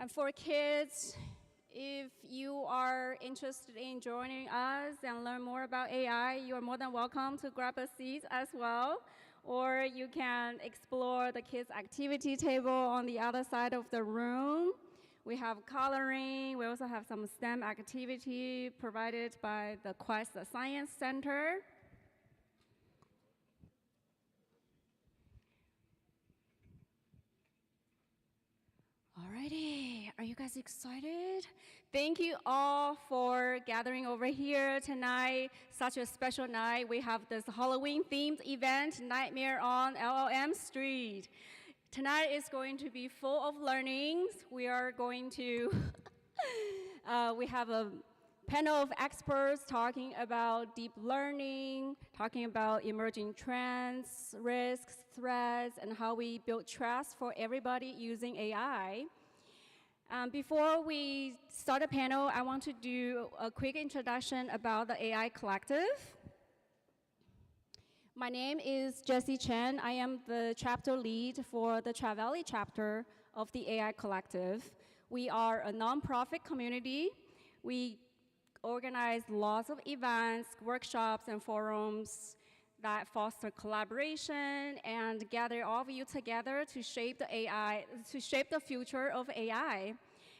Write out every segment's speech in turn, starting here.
And for kids, if you are interested in joining us and learn more about AI, you are more than welcome to grab a seat as well. Or you can explore the kids' activity table on the other side of the room. We have coloring. We also have some STEM activity provided by the Quest Science Center. Alrighty, are you guys excited? Thank you all for gathering over here tonight. Such a special night. We have this Halloween-themed event, Nightmare on LLM Street. Tonight is going to be full of learnings. We are going to, we have a panel of experts talking about deep learning, talking about emerging trends, risks, threats, and how we build trust for everybody using AI. Before we start the panel, I want to do a quick introduction about the AI Collective. My name is Jessie Chen. I am the chapter lead for the Tri-Valley chapter of the AI Collective. We are a nonprofit community. We organize lots of events, workshops, and forums that foster collaboration and gather all of you together to shape the AI, to shape the future of AI.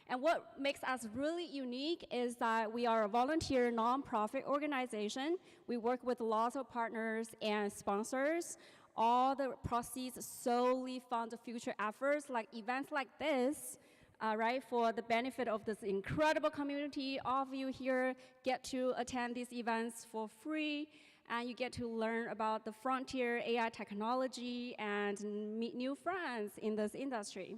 And what makes us really unique is that we are a volunteer nonprofit organization. We work with lots of partners and sponsors. All the proceeds solely fund future efforts like events like this, right, for the benefit of this incredible community. All of you here get to attend these events for free, and you get to learn about the frontier AI technology and meet new friends in this industry.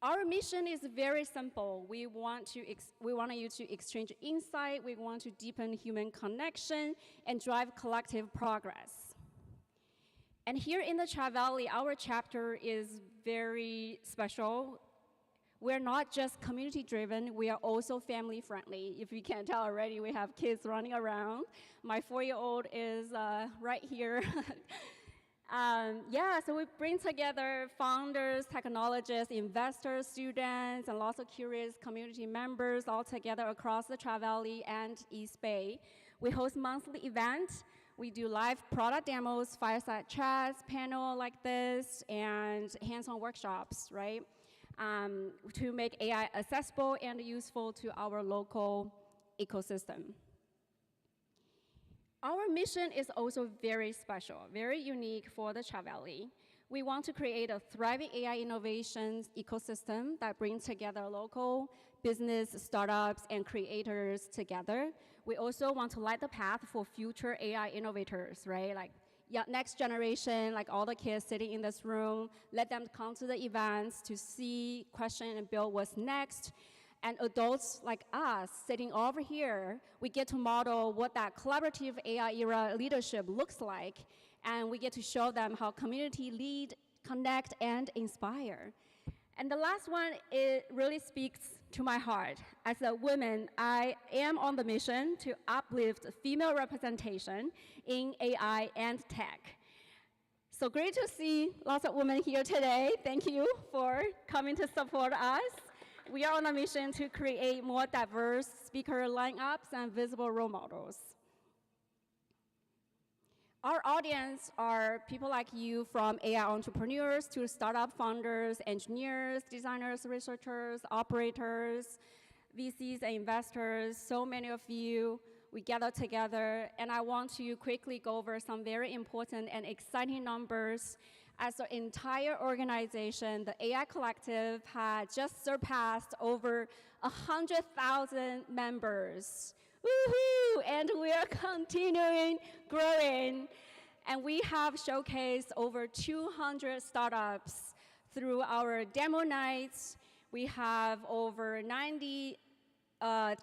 Our mission is very simple. We want you to exchange insight. We want to deepen human connection and drive collective progress. And here in the Tri-Valley, our chapter is very special. We're not just community-driven, we are also family-friendly. If you can't tell already, we have kids running around. My 4-year-old is right here. So we bring together founders, technologists, investors, students, and lots of curious community members all together across the Tri-Valley and East Bay. We host monthly events. We do live product demos, fireside chats, panel like this, and hands-on workshops, right? To make AI accessible and useful to our local ecosystem. Our mission is also very special, very unique for the Tri-Valley. We want to create a thriving AI innovations ecosystem that brings together local business, startups, and creators together. We also want to light the path for future AI innovators, right? Like next generation, like all the kids sitting in this room, let them come to the events to see, question, and build what's next. And adults like us sitting over here, we get to model what that collaborative AI era leadership looks like, and we get to show them how community lead, connect, and inspire. And the last one, it really speaks to my heart. As a woman, I am on the mission to uplift female representation in AI and tech. So great to see lots of women here today. Thank you for coming to support us. We are on a mission to create more diverse speaker lineups and visible role models. Our audience are people like you, from AI entrepreneurs to startup founders, engineers, designers, researchers, operators, VCs, and investors. So many of you, we gather together, and I want to quickly go over some very important and exciting numbers. As an entire organization, the AI Collective had just surpassed over 100,000 members. Woohoo! And we are continuing growing. And we have showcased over 200 startups through our demo nights. We have over 90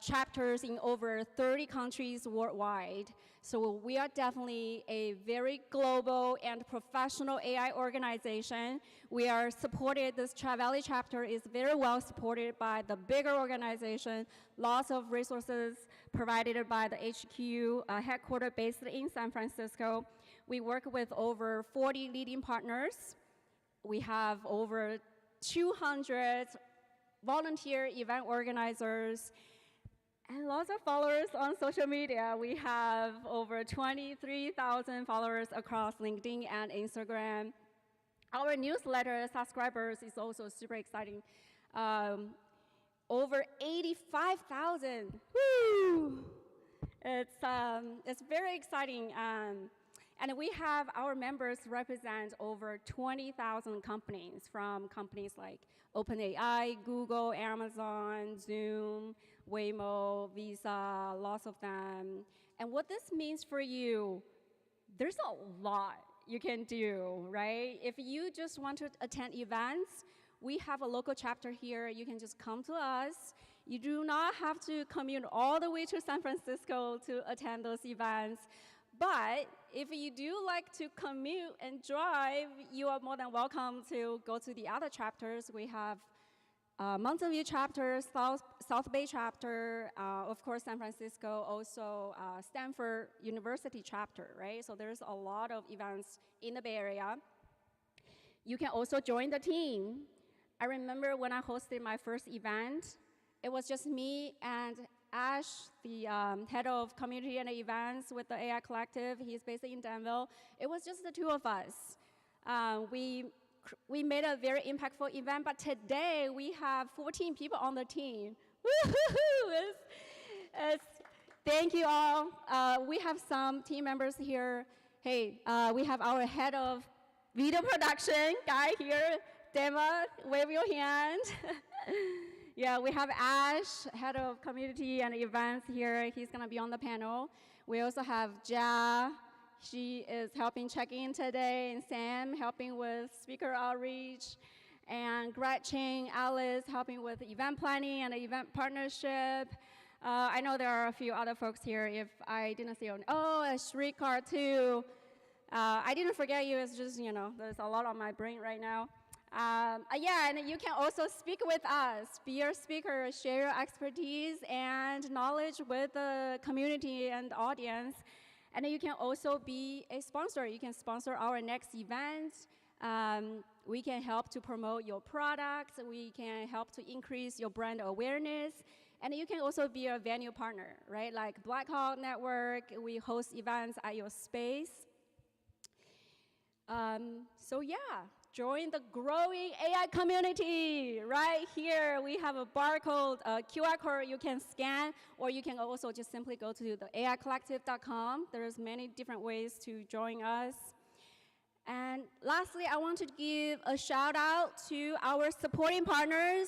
chapters in over 30 countries worldwide. So we are definitely a very global and professional AI organization. We are supported, this Tri-Valley chapter is very well supported by the bigger organization, lots of resources provided by the HQ, headquartered based in San Francisco. We work with over 40 leading partners. We have over 200 volunteer event organizers, and lots of followers on social media. We have over 23,000 followers across LinkedIn and Instagram. Our newsletter subscribers is also super exciting. Over 85,000. Woo! It's very exciting. And we have our members represent over 20,000 companies, from companies like OpenAI, Google, Amazon, Zoom, Waymo, Visa, lots of them. And what this means for you, there's a lot you can do, right? If you just want to attend events, we have a local chapter here. You can just come to us. You do not have to commute all the way to San Francisco to attend those events. But if you do like to commute and drive, you are more than welcome to go to the other chapters. We have Mountain View chapter, South Bay chapter, of course, San Francisco, also Stanford University chapter, right? So there's a lot of events in the Bay Area. You can also join the team. I remember when I hosted my first event, it was just me and Ash, the head of community and events with the AI Collective. He's based in Danville. It was just the two of us. We made a very impactful event, but today we have 14 people on the team. Woo-hoo-hoo! Thank you all. We have some team members here. Hey, we have our head of video production guy here. Dema, wave your hand. Yeah, we have Ash, head of community and events here. He's gonna be on the panel. We also have Ja. She is helping check in today, and Sam helping with speaker outreach, and Gretchen, Alice helping with event planning and event partnership. I know there are a few other folks here. If I didn't see, Shrikar too. I didn't forget you. It's just, there's a lot on my brain right now. Yeah, and you can also speak with us, be your speaker, share your expertise and knowledge with the community and audience. And you can also be a sponsor. You can sponsor our next event. We can help to promote your products. We can help to increase your brand awareness. And you can also be a venue partner, right? Like Blackhawk Network, we host events at your space. So yeah, join the growing AI community. Right here, we have a barcode, a QR code you can scan, or you can also just simply go to the aicollective.com. There's many different ways to join us. And lastly, I want to give a shout out to our supporting partners,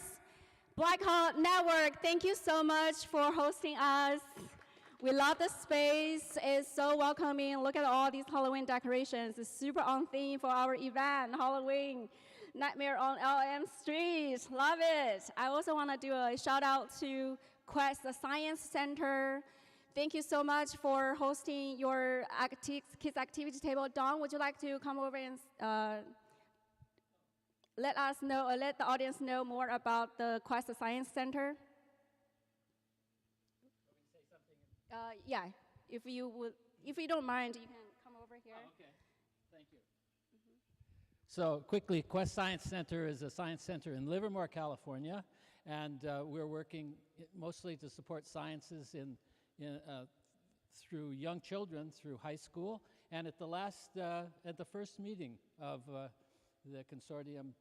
Blackhawk Network. Thank you so much for hosting us. We love the space. It's so welcoming. Look at all these Halloween decorations. It's super on theme for our event, Halloween. Nightmare on LLM Street. Love it. I also want to do a shout out to Quest, the Science Center. Thank you so much for hosting your kids activity table. Dawn, would you like to come over and let the audience know more about the Quest, the Science Center? Yeah, if you don't mind, you can come over here. Oh, okay, thank you. So quickly, Quest Science Center is a science center in Livermore, California, and we're working mostly to support sciences through young children through high school. And at the first meeting of the consortium,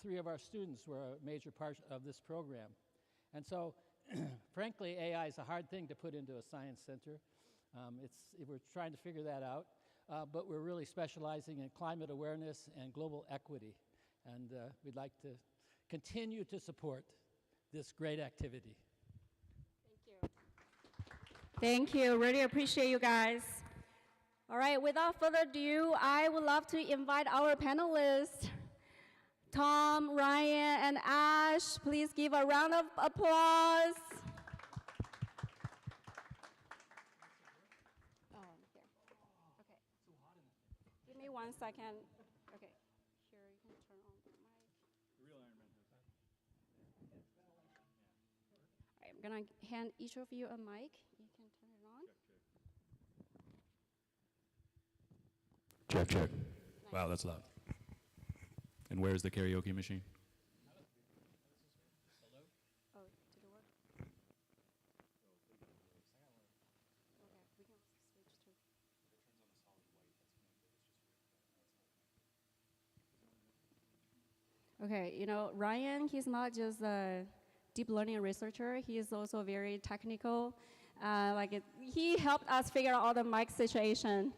3 of our students were a major part of this program. And so frankly, AI is a hard thing to put into a science center. We're trying to figure that out, but we're really specializing in climate awareness and global equity, and we'd like to continue to support this great activity. Thank you. Thank you. Really appreciate you guys. All right, without further ado, I would love to invite our panelists, Tom, Ryan, and Ash. Please give a round of applause. Oh, here. Okay. Give me 1 second. Okay. Here, you can turn on the mic. The real Iron Man has that. All right, I'm going to hand each of you a mic. You can turn it on. Check. Nice. Wow, that's loud. And where's the karaoke machine? Okay, you know, Ryan, he's not just a deep learning researcher, he is also very technical. He helped us figure out all the mic situation.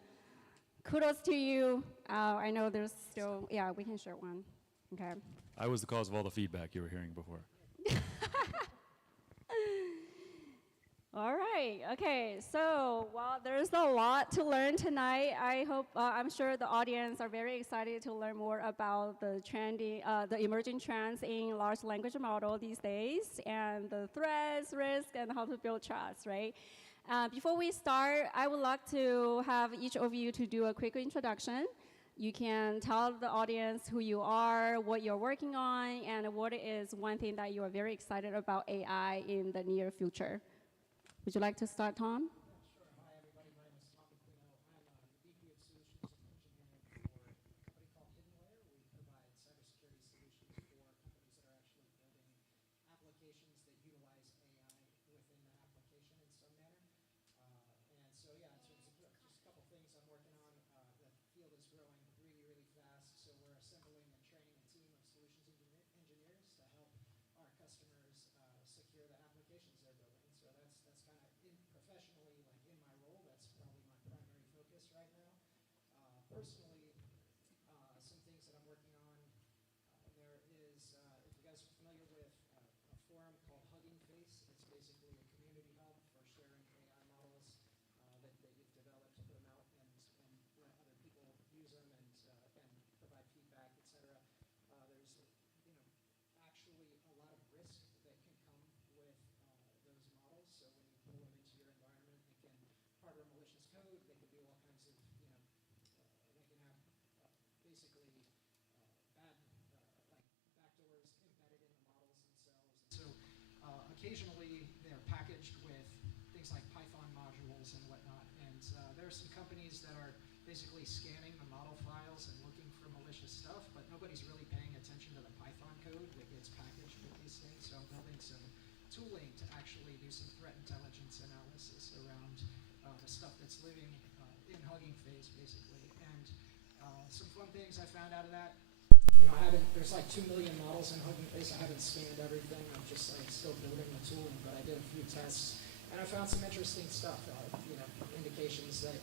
Kudos to you. I know there's still, yeah, we can share one. Okay. I was the cause of all the feedback you were hearing before. All right. Okay. So, well, there's a lot to learn tonight. I'm sure the audience are very excited to learn more about the emerging trends in large language model these days, and the threats, risk, and how to build trust. Right. Before we start, I would like to have each of you to do a quick introduction. You can tell the audience who you are, what you're working on, and what is one thing that you are very excited about AI in the near future. Would you like to start, Tom? Sure. Hi, everybody. My name is Tom Aquino. I'm the VP of Solutions Engineering for a company called HiddenLayer. We provide cybersecurity solutions for companies that are actually building applications that utilize AI within the application in some manner. And so, yeah, in terms of just a couple things I'm working on, the field is growing really, really fast. So we're assembling and training a team of solutions engineers to help our customers secure the applications they're building. So that's kind of professionally, like in my role, that's probably my primary focus right now. Personally, some things that I'm working on, there is, if you guys are familiar with a forum called Hugging Face, it's basically a community hub for sharing AI models that you've developed, to put them out and let other people use them and provide feedback, etc. There's, you know, actually a lot of risk that can come with those models. So when you pull them into your environment, they can harbor malicious code. They can do all kinds of, you know, they can have basically bad like backdoors embedded in the models themselves. So occasionally they're packaged with things like Python modules and whatnot. And there are some companies that are basically scanning the model files and looking for malicious stuff, but nobody's really paying attention to the Python code that gets packaged with these things. So I'm building some tooling to actually do some threat intelligence analysis around the stuff that's living in Hugging Face, basically. And some fun things I found out of that. You know, there's like 2 million models in Hugging Face. I haven't scanned everything. I'm just like still building the tooling, but I did a few tests, and I found some interesting stuff. You know, indications that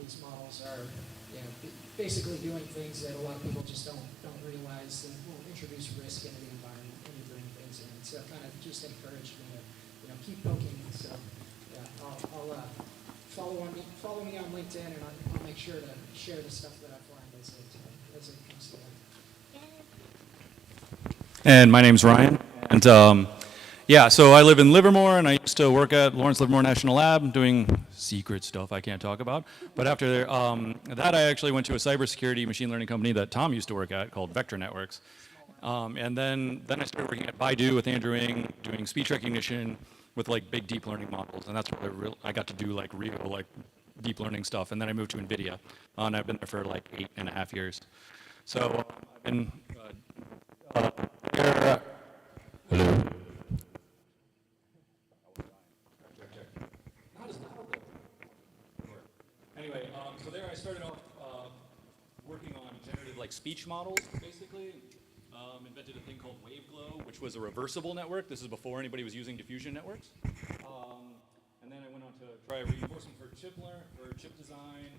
these models are, you know, basically doing things that a lot of people just don't realize and will introduce risk into the environment when you bring things in. So kind of just encouraged me to, you know, keep poking. So yeah, I'll follow me on LinkedIn, and I'll make sure to share the stuff that I find as it comes to light. And my name's Ryan. And yeah, so I live in Livermore, and I used to work at Lawrence Livermore National Lab doing secret stuff I can't talk about. But after that, I actually went to a cybersecurity machine learning company that Tom used to work at called Vector Networks. And then I started working at Baidu with Andrew Ng, doing speech recognition with like big deep learning models. And that's where I got to do like real like deep learning stuff. And then I moved to NVIDIA, and I've been there for like 8.5 years. So I've been here. Hello. Anyway, so there I started off working on generative like speech models, basically. Invented a thing called WaveGlow, which was a reversible network. This is before anybody was using diffusion networks. And then I went on to try reinforcement for chip design,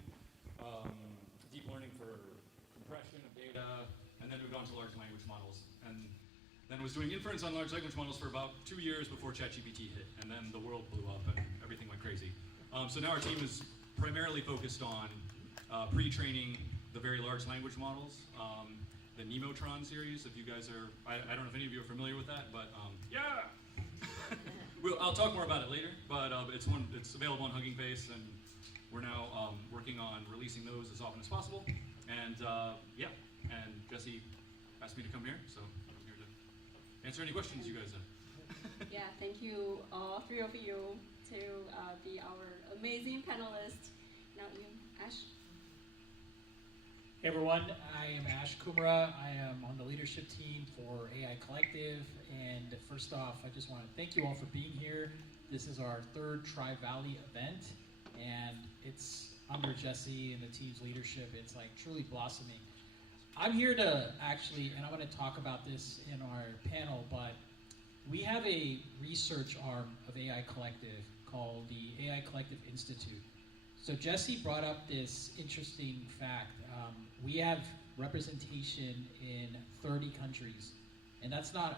deep learning for compression of data, and then moved on to large language models. And then was doing inference on large language models for about 2 years before ChatGPT hit, and then the world blew up and everything went crazy. So now our team is primarily focused on pre-training the very large language models, the Nemotron series. If you guys are, I don't know if any of you are familiar with that, but yeah! I'll talk more about it later, but it's available on Hugging Face, and we're now working on releasing those as often as possible. And yeah, and Jesse asked me to come here, so I'm here to answer any questions you guys have. Yeah, thank you, all 3 of you, to be our amazing panelists. Now you, Ash. Hey everyone, I am Ash Kumra. I am on the leadership team for AI Collective. And first off, I just want to thank you all for being here. This is our 3rd Tri-Valley event, and it's under Jesse and the team's leadership. It's like truly blossoming. I'm here to actually, and I'm going to talk about this in our panel, but we have a research arm of AI Collective called the AI Collective Institute. So Jesse brought up this interesting fact. We have representation in 30 countries, and that's a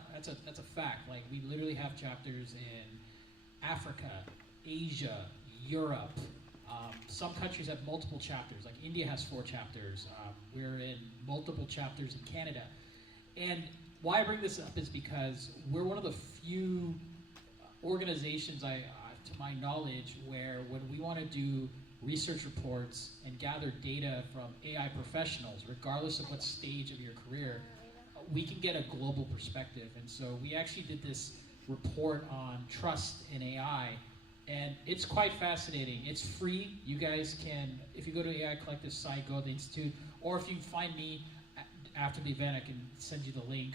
fact. Like, we literally have chapters in Africa, Asia, Europe. Some countries have multiple chapters, like India has 4 chapters. We're in multiple chapters in Canada. And why I bring this up is because we're one of the few organizations, to my knowledge, where when we want to do research reports and gather data from AI professionals, regardless of what stage of your career, we can get a global perspective. And so we actually did this report on trust in AI, and it's quite fascinating. It's free. You guys can, if you go to AI Collective site, go to the Institute, or if you find me after the event, I can send you the link.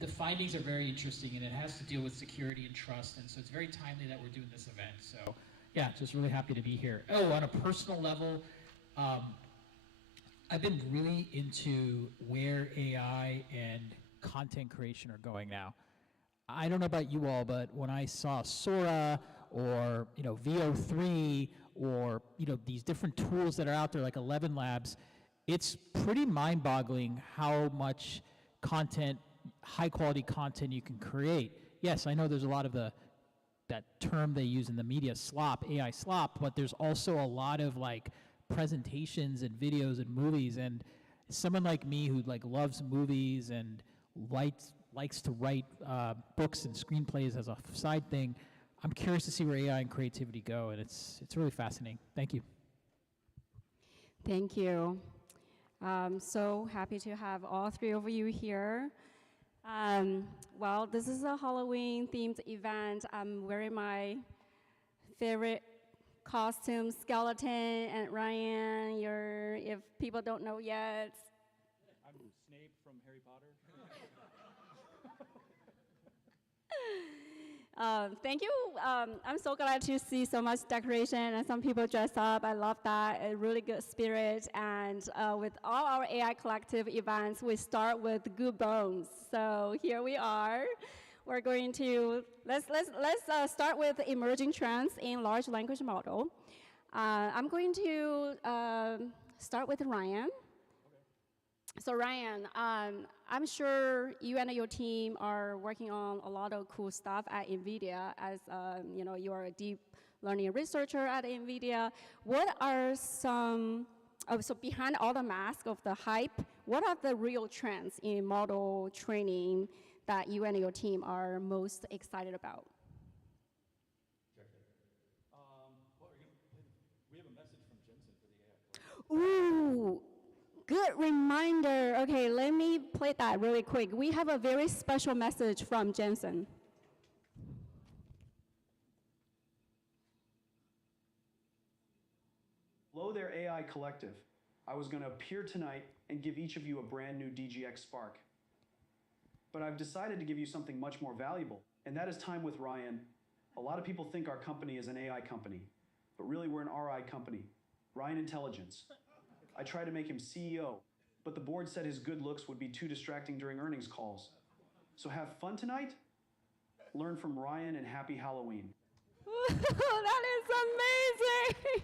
The findings are very interesting, and it has to deal with security and trust, and so it's very timely that we're doing this event. So yeah, just really happy to be here. Oh, on a personal level, I've been really into where AI and content creation are going now. I don't know about you all, but when I saw Sora or VO3 or these different tools that are out there like 11 Labs, it's pretty mind-boggling how much content, high-quality content you can create. Yes, I know there's a lot of that term they use in the media, slop, AI slop, but there's also a lot of like presentations and videos and movies, and someone like me who like loves movies and likes to write books and screenplays as a side thing, I'm curious to see where AI and creativity go, and it's really fascinating. Thank you. Thank you. So happy to have all 3 of you here. Well, this is a Halloween-themed event. I'm wearing my favorite costume, skeleton, and Ryan, if people don't know yet. I'm Snape from Harry Potter. Thank you. I'm so glad to see so much decoration and some people dress up. I love that. A really good spirit. And with all our AI Collective events, we start with good bones. So here we are. We're going to let's start with emerging trends in large language model. I'm going to start with Ryan. So Ryan, I'm sure you and your team are working on a lot of cool stuff at NVIDIA as you are a deep learning researcher at NVIDIA. What are some, so behind all the mask of the hype, what are the real trends in model training that you and your team are most excited about? We have a message from Jensen for the AI. Ooh. Good reminder. Okay, let me play that really quick. We have a very special message from Jensen. Hello there, AI Collective. I was going to appear tonight and give each of you a brand new DGX Spark. But I've decided to give you something much more valuable, and that is time with Ryan. A lot of people think our company is an AI company, but really we're an RI company, Ryan Intelligence. I tried to make him CEO, but the board said his good looks would be too distracting during earnings calls. So have fun tonight, learn from Ryan, and happy Halloween. That is amazing.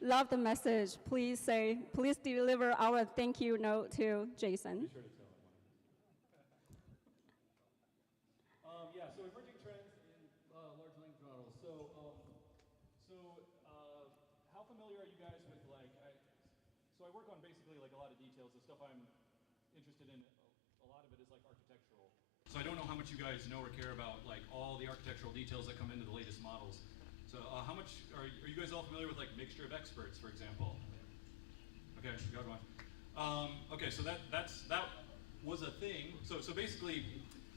Love the message. Please deliver our thank you note to Jason. Yeah, so emerging trends in large language models. How familiar are you guys with so I work on basically like a lot of details. The stuff I'm interested in, a lot of it is like architectural. So I don't know how much you guys know or care about like all the architectural details that come into the latest models. So how much are you guys all familiar with like mixture of experts, for example? Okay, got one. Okay, so that was a thing. So basically,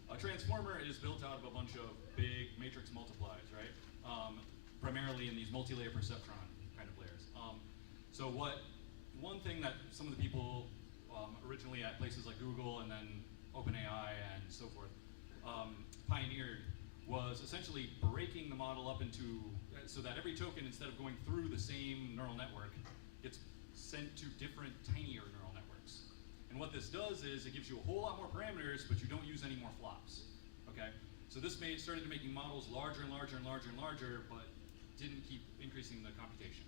a transformer is built out of a bunch of big matrix multiplies, right? Primarily in these multi-layer perceptron kind of layers. So one thing that some of the people originally at places like Google and then OpenAI and so forth pioneered was essentially breaking the model up into so that every token, instead of going through the same neural network, gets sent to different tinier neural networks. And what this does is it gives you a whole lot more parameters, but you don't use any more flops. Okay? So this started making models larger and larger and larger and larger, but didn't keep increasing the computation.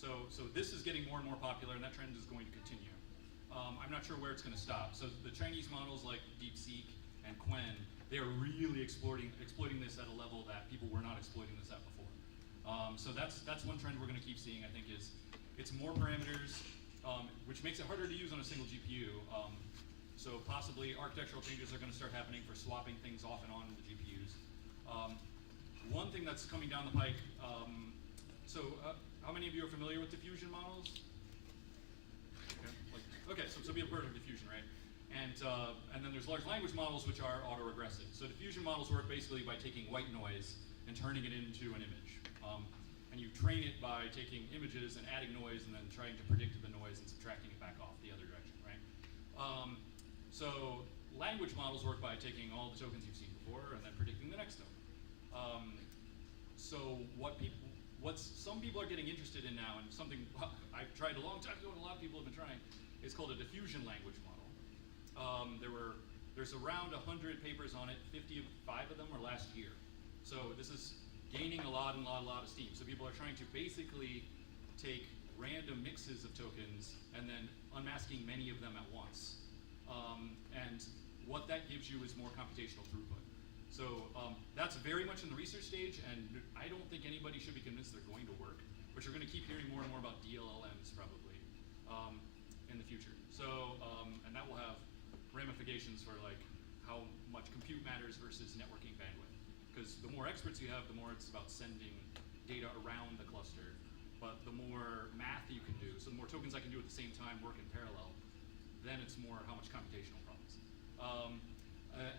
So this is getting more and more popular, and that trend is going to continue. I'm not sure where it's going to stop. So the Chinese models like DeepSeek and Qwen, they are really exploiting this at a level that people were not exploiting this at before. So that's one trend we're going to keep seeing, I think, is it's more parameters, which makes it harder to use on a single GPU. So possibly architectural changes are going to start happening for swapping things off and on in the GPUs. One thing that's coming down the pike, how many of you are familiar with diffusion models? Okay, so people have heard of diffusion, right? And then there's large language models, which are autoregressive. So diffusion models work basically by taking white noise and turning it into an image. And you train it by taking images and adding noise and then trying to predict the noise and subtracting it back off the other direction, right? So language models work by taking all the tokens you've seen before and then predicting the next token. So what some people are getting interested in now, and something I've tried a long time ago and a lot of people have been trying, is called a diffusion language model. There's around 100 papers on it, 55 of them were last year. So this is gaining a lot of steam. So people are trying to basically take random mixes of tokens and then unmasking many of them at once. And what that gives you is more computational throughput. So that's very much in the research stage, and I don't think anybody should be convinced they're going to work, but you're going to keep hearing more and more about DLLMs probably in the future. So, and that will have ramifications for like how much compute matters versus networking bandwidth. Because the more experts you have, the more it's about sending data around the cluster. But the more math you can do, so the more tokens I can do at the same time work in parallel, then it's more how much computational problems.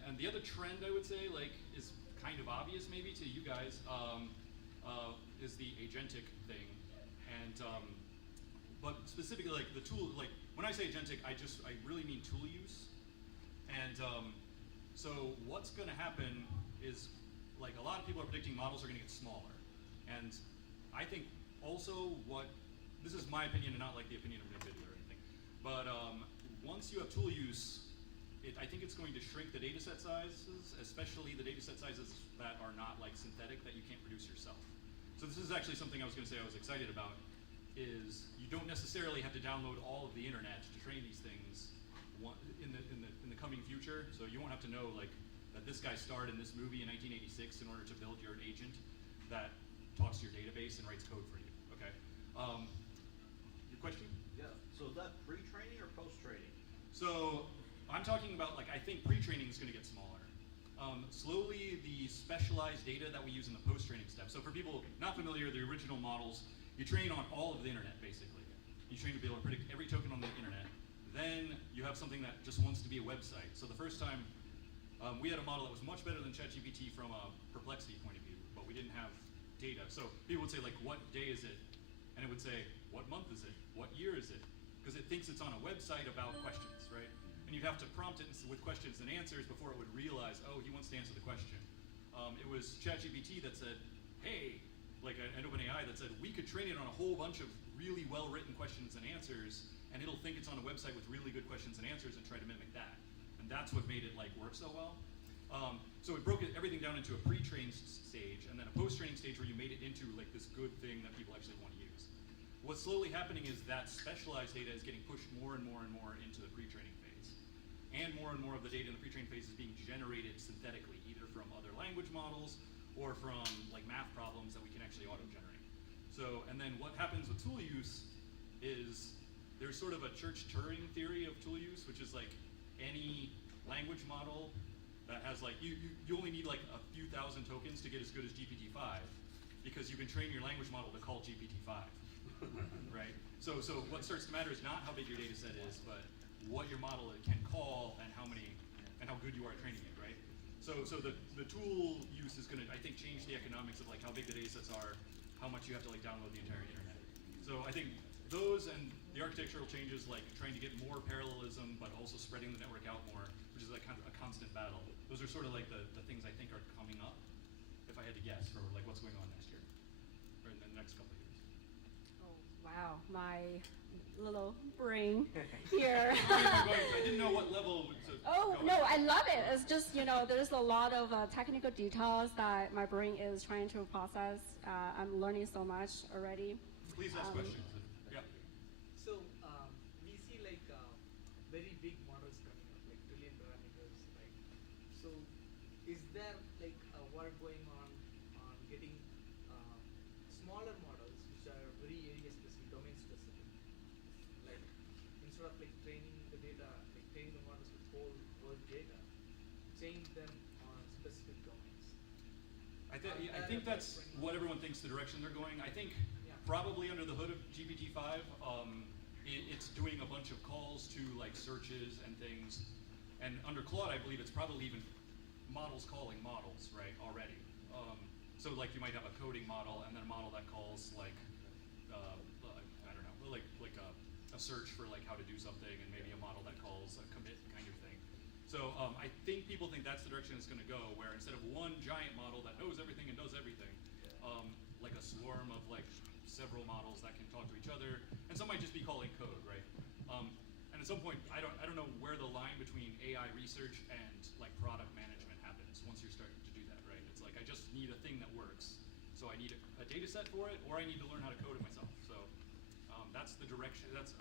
And the other trend I would say, like, is kind of obvious maybe to you guys, is the agentic thing. And but specifically, like the tool, like when I say agentic, I really mean tool use. And so what's going to happen is, like, a lot of people are predicting models are going to get smaller. And I think also this is my opinion and not like the opinion of NVIDIA or anything, but once you have tool use, I think it's going to shrink the data set sizes, especially the data set sizes that are not like synthetic, that you can't produce yourself. So this is actually something I was going to say I was excited about, is you don't necessarily have to download all of the internet to train these things in the coming future. So you won't have to know like that this guy starred in this movie in 1986 in order to build your agent that talks to your database and writes code for you. Okay. Your question? Yeah. So is that pre-training or post-training? So I'm talking about, like, I think pre-training is going to get smaller. Slowly, the specialized data that we use in the post-training step. So for people not familiar, the original models, you train on all of the internet, basically. You train to be able to predict every token on the internet. Then you have something that just wants to be a website. So the first time, we had a model that was much better than ChatGPT from a perplexity point of view, but we didn't have data. So people would say, like, what day is it? And it would say, what month is it? What year is it? Because it thinks it's on a website about questions, right? And you'd have to prompt it with questions and answers before it would realize, oh, he wants to answer the question. It was ChatGPT that said, hey, like an OpenAI that said, we could train it on a whole bunch of really well-written questions and answers, and it'll think it's on a website with really good questions and answers and try to mimic that. And that's what made it like work so well. So it broke everything down into a pre-trained stage and then a post-training stage where you made it into like this good thing that people actually want to use. What's slowly happening is that specialized data is getting pushed more and more and more into the pre-training phase. And more of the data in the pre-trained phase is being generated synthetically, either from other language models or from like math problems that we can actually auto-generate. So, and then what happens with tool use is there's sort of a Church-Turing theory of tool use, which is like any language model that has like, you only need like a few thousand tokens to get as good as GPT-5, because you can train your language model to call GPT-5, right? So what starts to matter is not how big your data set is, but what your model can call and how good you are at training it, right? So the tool use is going to, I think, change the economics of like how big the data sets are, how much you have to like download the entire internet. So I think those and the architectural changes, like trying to get more parallelism, but also spreading the network out more, which is like kind of a constant battle. Those are sort of like the things I think are coming up, if I had to guess, for like what's going on next year, or in the next couple of years. Oh, wow. My little brain here. I didn't know what level to Oh, go no, at. I love it. It's just, there's a lot of technical details that my brain is trying to process. I'm learning so much already. Please ask questions. Yeah. So we see like very big models coming up, like trillion parameters, right? So is there like a work going on getting smaller models which are very area specific, domain specific? Like instead of like training the data, like training the models with whole world data, train them on specific domains. I think that's what everyone thinks the direction they're going. I think probably under the hood of GPT-5, it's doing a bunch of calls to like searches and things. And under Claude, I believe it's probably even models calling models, right, already. So like you might have a coding model and then a model that calls like, I don't know, like a search for like how to do something, and maybe a model that calls a commit kind of thing. So I think people think that's the direction it's going to go, where instead of one giant model that knows everything and does everything, like a swarm of like several models that can talk to each other, and some might just be calling code, right? And at some point, I don't know where the line between AI research and like product management happens once you're starting to do that, right? It's like I just need a thing that works, so I need a data set for it, or I need to learn how to code it myself. So that's the direction. That's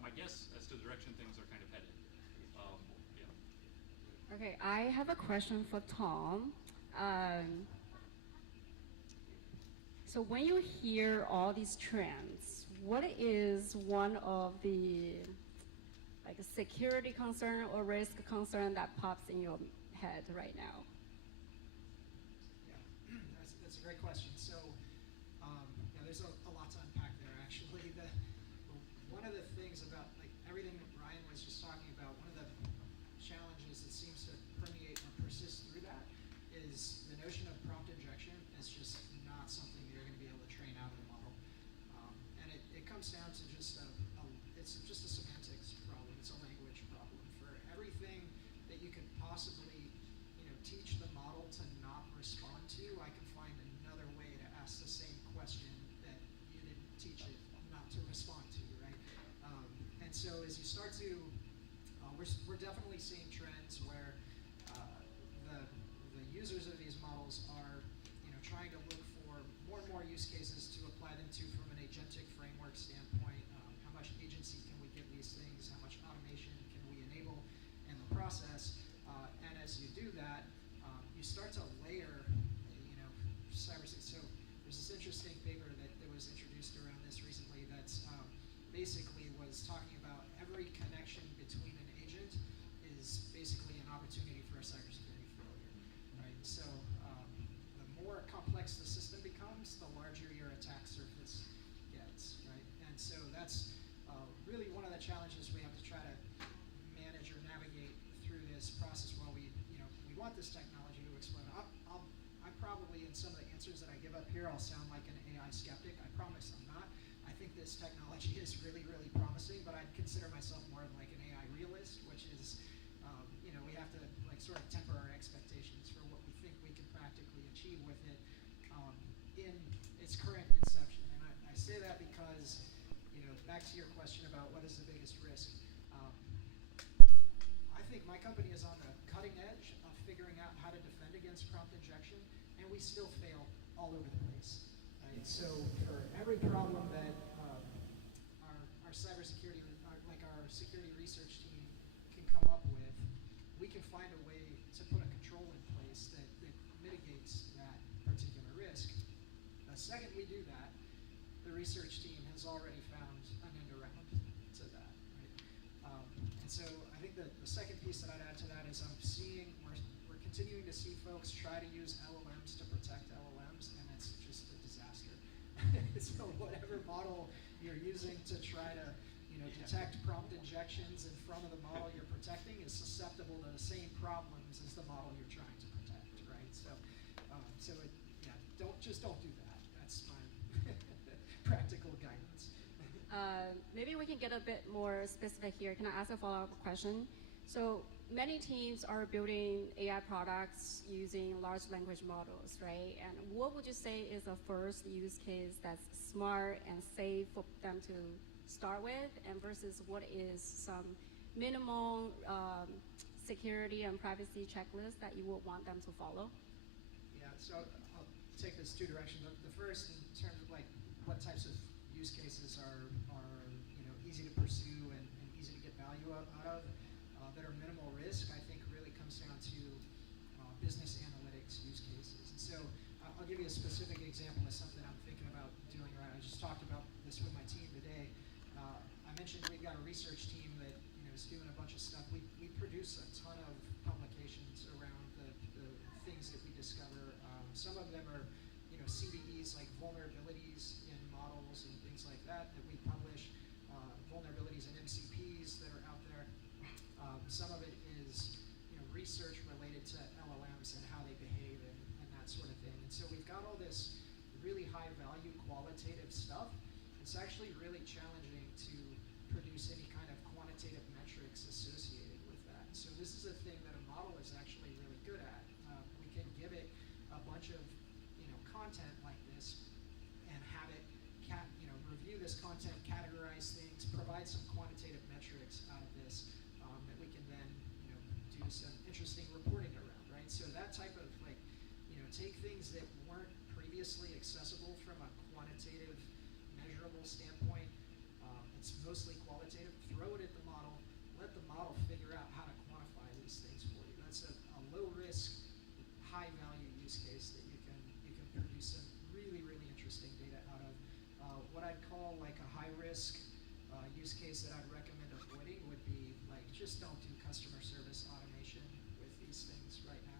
my guess as to the direction things are kind of headed. Yeah. Okay, I have a question for Tom. So when you hear all these trends, what is one of the like security concern or risk concern that pops in your head right now? Yeah, that's a great question. So, there's a lot to unpack there. Actually, one of the things about like everything that Ryan was just talking about, one of the challenges that seems to permeate or persist through that is the notion of prompt injection is just not something you're going to be able to train out of the model, and it comes down to just it's just a semantics problem. It's a language problem. For everything that you could possibly teach the model to not respond to, I can find another way to ask the same question that you didn't teach it not to respond to, right? And so as you start to, we're definitely seeing trends where the users of these models are trying to look for more and more use cases to apply them to from an agentic framework standpoint. How much agency can we give these things? How much automation can we enable in the process? And as you do that, you start to layer, cybersecurity. So there's this interesting paper that was introduced around this recently that's basically was talking about every connection between an agent is basically an opportunity for a cybersecurity failure, right? So the more complex the system becomes, the larger your attack surface gets, right? And so that's really one of the challenges we have to try to manage or navigate through this process while we want this technology to explode. I probably, in some of the answers that I give up here, I'll sound like an AI skeptic. I promise I'm not. I think this technology is really, really promising, but I'd consider myself more of like an AI realist, which is, we have to like sort of temper our expectations for what we think we can practically achieve with it in its current inception. And I say that because, back to your question about what is the biggest risk. I think my company is on the cutting edge of figuring out how to defend against prompt injection, and we still fail all over the place. Right? So for every problem that our cybersecurity, our security research team can come up with, we can find a way to put a control in place that mitigates that particular risk. The second we do that, the research team has already found an end around to that. Right? And so I think the second piece that I'd add to that is we're continuing to see folks try to use LLMs to protect LLMs, and it's just a disaster. So whatever model you're using to try to detect prompt injections in front of the model you're protecting is susceptible to the same problems as the model you're trying to protect, right? So, don't do that. That's my practical guidance. Maybe we can get a bit more specific here. Can I ask a follow-up question? So many teams are building AI products using large language models, right? And what would you say is the first use case that's smart and safe for them to start with, and versus what is some minimal security and privacy checklist that you would want them to follow? Yeah, so I'll take this two directions. The first, in terms of like what types of use cases are easy to pursue and easy to get value out of, that are minimal risk, I think really comes down to business analytics use cases. And so I'll give you a specific example of something I'm thinking about doing right. I just talked about this with my team today. I mentioned we've got a research team that is doing a bunch of stuff. We produce a ton of publications around the things that we discover. Some of them are CVEs, like vulnerabilities in models and things like that we publish, vulnerabilities in MCPs that are out there. Some of it is research related to LLMs and how they behave and that sort of thing. And so we've got all this really high value qualitative stuff. It's actually really challenging to produce any kind of quantitative metrics associated with that. So this is a thing that a model is actually really good at. We can give it a bunch of content like this and have it review this content, categorize things, provide some quantitative metrics out of this that we can then do some interesting reporting around, right? So that type of take things that weren't previously accessible from a quantitative, measurable standpoint. It's mostly qualitative. Throw it at the model. Let the model figure out how to quantify these things for you. That's a low risk, high value use case that you can produce some really, really interesting data out of. What I'd call like a high risk use case that I'd recommend avoiding would be like just don't do customer service automation with these things right now.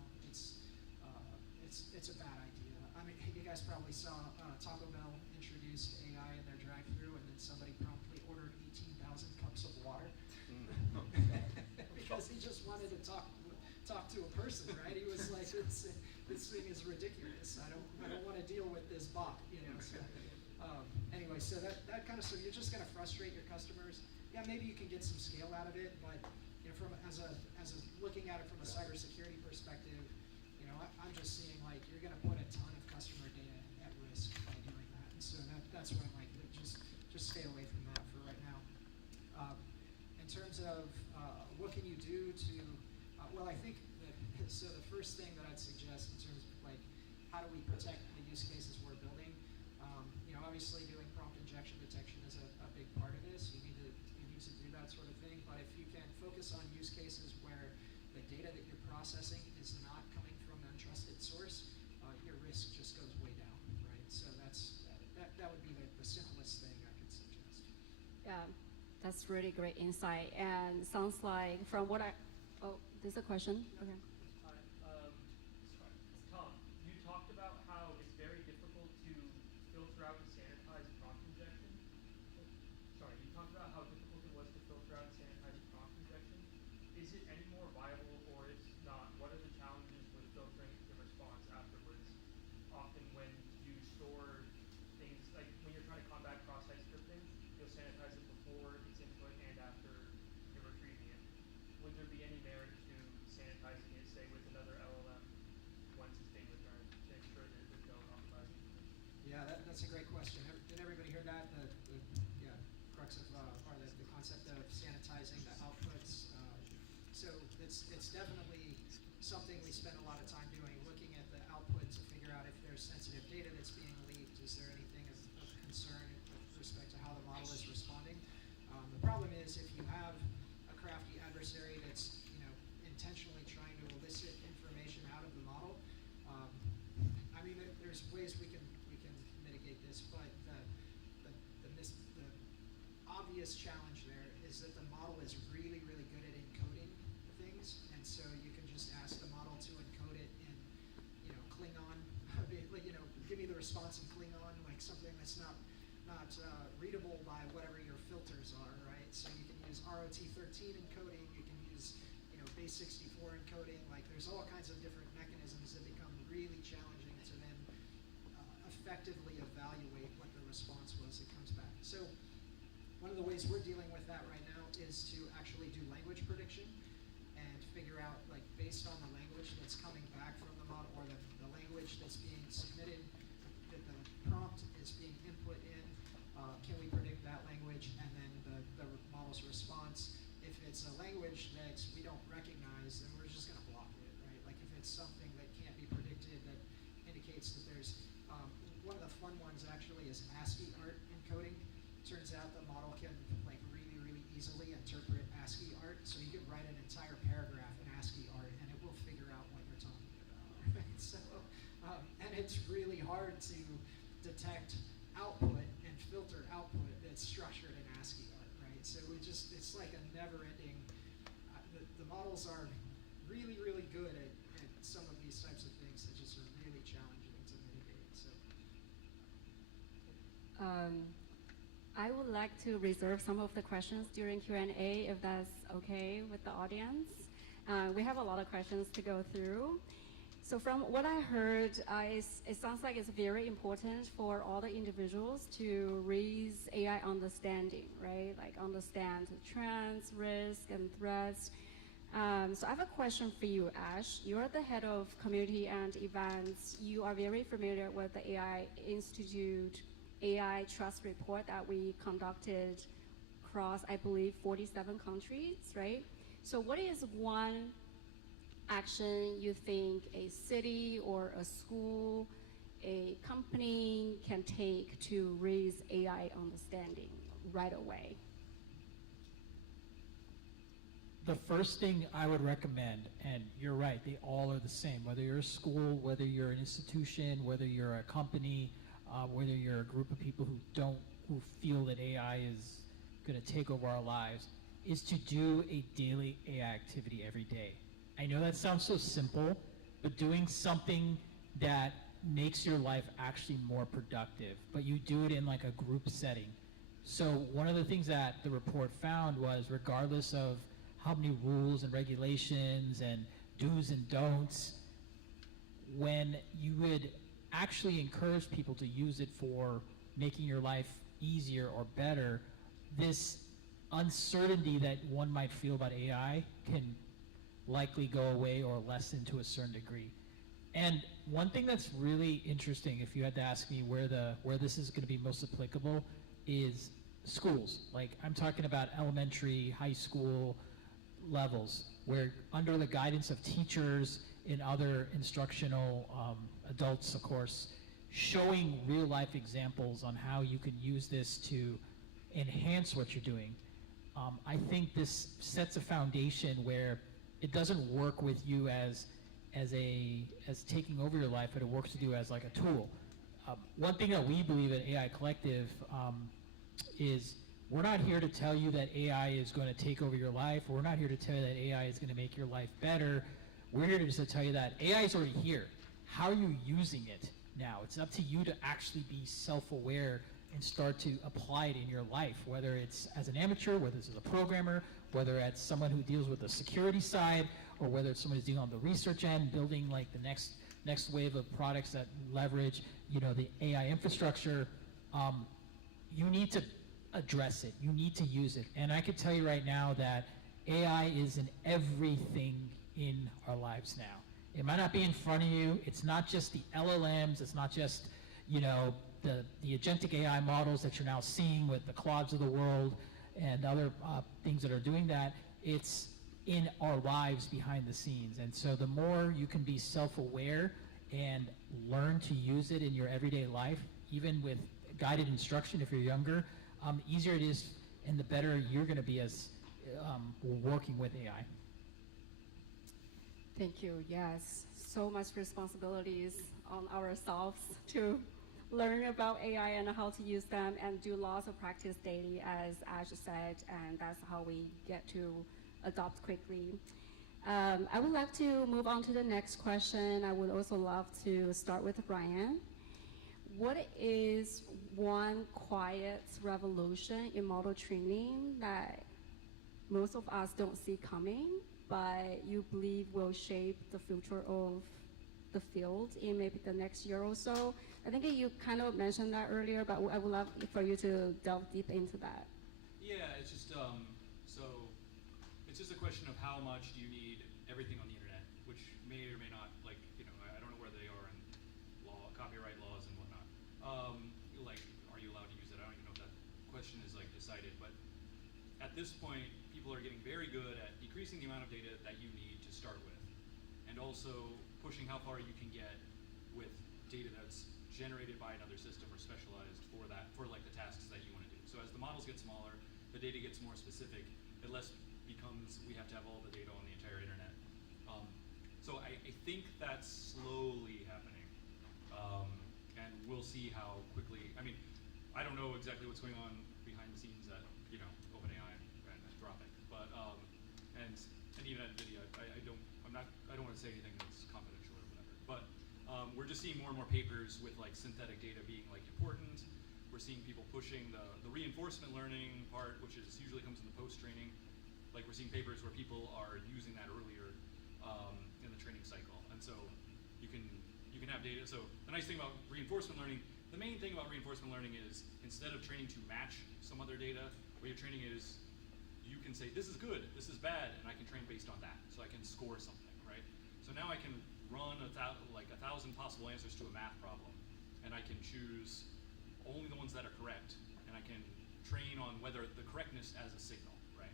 It's a bad idea. I mean, you guys probably saw Taco Bell introduced AI in their drive-thru, and then somebody promptly ordered 18,000 cups of water because he just wanted to talk to a person, right? He was like, this thing is ridiculous. I don't want to deal with this bot, So, anyway, so that kind of stuff, you're just going to frustrate your customers. Yeah, maybe you can get some scale out of it, but from as a looking at it from a cybersecurity perspective, I'm just seeing like you're going to put a ton of customer data at risk by doing that. And so that's what I'm like, just stay away from that for right now. In terms of what can you do to, well, I think that, so the first thing that I'd suggest in terms of like how do we protect the use cases we're building, obviously doing prompt injection detection is a big part of this. You need to do that sort of thing. But if you can focus on use cases where the data that you're processing is not coming from an untrusted source, your risk just goes way down, right? So that would be the simplest thing I could suggest. Yeah, that's really great insight. And sounds like from what there's a question. Okay. Hi, Tom, you talked about how it's very difficult to filter out and sanitize prompt injection. Sorry, you talked about how difficult it was to filter out and sanitize prompt injection. Is it any more viable, or if not, what are the challenges with filtering the response afterwards? Often when you store things, like when you're trying to combat cross-site scripting, you'll sanitize it before its input and after you're retrieving it. Would there be any merit to sanitizing it, say, with another LLM once it's being returned to ensure that there's no compromising information? Yeah, that's a great question. Did everybody hear that? The crux of, or the concept of sanitizing the outputs. So it's definitely something we spend a lot of time doing, looking at the output to figure out if there's sensitive data that's being leaked. Is there anything of concern with respect to how the model is responding? The problem is if you have a crafty adversary that's intentionally trying to elicit information out of the model. I mean, there's ways we can mitigate this, but the obvious challenge there is that the model is really, really good at encoding things, and so you can just ask the model to encode it in Klingon, give me the response in Klingon, like something that's not readable by whatever your filters are, right? So you can use ROT13 encoding, you can use base64 encoding, like there's all kinds of different mechanisms that become really challenging to then effectively evaluate what the response was that comes back. So one of the ways we're dealing with that right now is to actually do language prediction and figure out, like, based on the language that's coming back from the model, or the language that's being submitted, that the prompt is being input in, can we predict that language, and then model's response. If it's a language that we don't recognize, then we're just going to block it, right? Like if it's something that can't be predicted, that indicates that there's one of the fun ones actually is ASCII art encoding. Turns out the model can like really easily interpret ASCII art, so you could write an entire paragraph in ASCII art and it will figure out what you're talking about. Right? So, and it's really hard to detect output and filter output that's structured in ASCII art, right? So it's like a never-ending. The models are really good at some of these types of things that just are really challenging to mitigate. So. I would like to reserve some of the questions during Q&A if that's okay with the audience. We have a lot of questions to go through. So from what I heard, it sounds like it's very important for all the individuals to raise AI understanding, right? Like understand trends, risk, and threats. So I have a question for you, Ash. You're the head of community and events. You are very familiar with the AI Institute AI Trust Report that we conducted across, I believe, 47 countries, right? So what is one action you think a city or a school, a company can take to raise AI understanding right away? The first thing I would recommend, and you're right, they all are the same, whether you're a school, whether you're an institution, whether you're a company, whether you're a group of people who feel that AI is going to take over our lives, is to do a daily AI activity every day. I know that sounds so simple, but doing something that makes your life actually more productive, but you do it in like a group setting. So one of the things that the report found was, regardless of how many rules and regulations and do's and don'ts, when you would actually encourage people to use it for making your life easier or better, this uncertainty that one might feel about AI can likely go away or lessen to a certain degree. And one thing that's really interesting, if you had to ask me where this is going to be most applicable, is schools. Like, I'm talking about elementary, high school levels, where under the guidance of teachers and other instructional adults, of course, showing real life examples on how you can use this to enhance what you're doing. I think this sets a foundation where it doesn't work with you as taking over your life, but it works with you as like a tool. One thing that we believe at AI Collective is we're not here to tell you that AI is going to take over your life. We're not here to tell you that AI is going to make your life better. We're here to tell you that AI is already here. How are you using it now? It's up to you to actually be self-aware and start to apply it in your life, whether it's as an amateur, whether it's as a programmer, whether it's someone who deals with the security side, or whether it's someone who's dealing on the research end, building like the next wave of products that leverage, the AI infrastructure. You need to address it. You need to use it. And I can tell you right now that AI is in everything in our lives now. It might not be in front of you. It's not just the LLMs. It's not just, the agentic AI models that you're now seeing with the Claudes of the world and other things that are doing that. It's in our lives behind the scenes. And so the more you can be self-aware and learn to use it in your everyday life, even with guided instruction if you're younger, easier it is and the better you're going to be as working with AI. Thank you. Yes, so much responsibilities on ourselves to learn about AI and how to use them and do lots of practice daily, as Ash said, and that's how we get to adopt quickly. I would like to move on to the next question. I would also love to start with Brian. What is one quiet revolution in model training that most of us don't see coming, but you believe will shape the future of the field in maybe the next year or so? I think you kind of mentioned that earlier, but I would love for you to delve deep into that. Yeah, it's just it's just a question of how much do you need everything on the internet, which may or may not, I don't know where they are in copyright laws and whatnot. Are you allowed to use it? I don't even know if that question is decided, but at this point, people are getting very good at decreasing the amount of data that you need to start with, and also pushing how far you can get with data that's generated by another system or specialized for that, for like the tasks that you want to do. So as the models get smaller, the data gets more specific, it less becomes we have to have all the data on the entire internet. So I think that's slowly happening, and we'll see how quickly. I mean, I don't know exactly what's going on behind the scenes at OpenAI and Anthropic, but and even at NVIDIA, I don't want to say anything that's confidential or whatever. But we're just seeing more and more papers with like synthetic data being like important. We're seeing people pushing the reinforcement learning part, which is usually comes in the post-training. Like we're seeing papers where people are using that earlier in the training cycle, and so you can have data. So the nice thing about reinforcement learning, the main thing about reinforcement learning is instead of training to match some other data, what you're training is you can say this is good, this is bad, and I can train based on that, so I can score something, right? So now I can run like 1,000 possible answers to a math problem, and I can choose only the ones that are correct, and I can train on whether the correctness as a signal, right?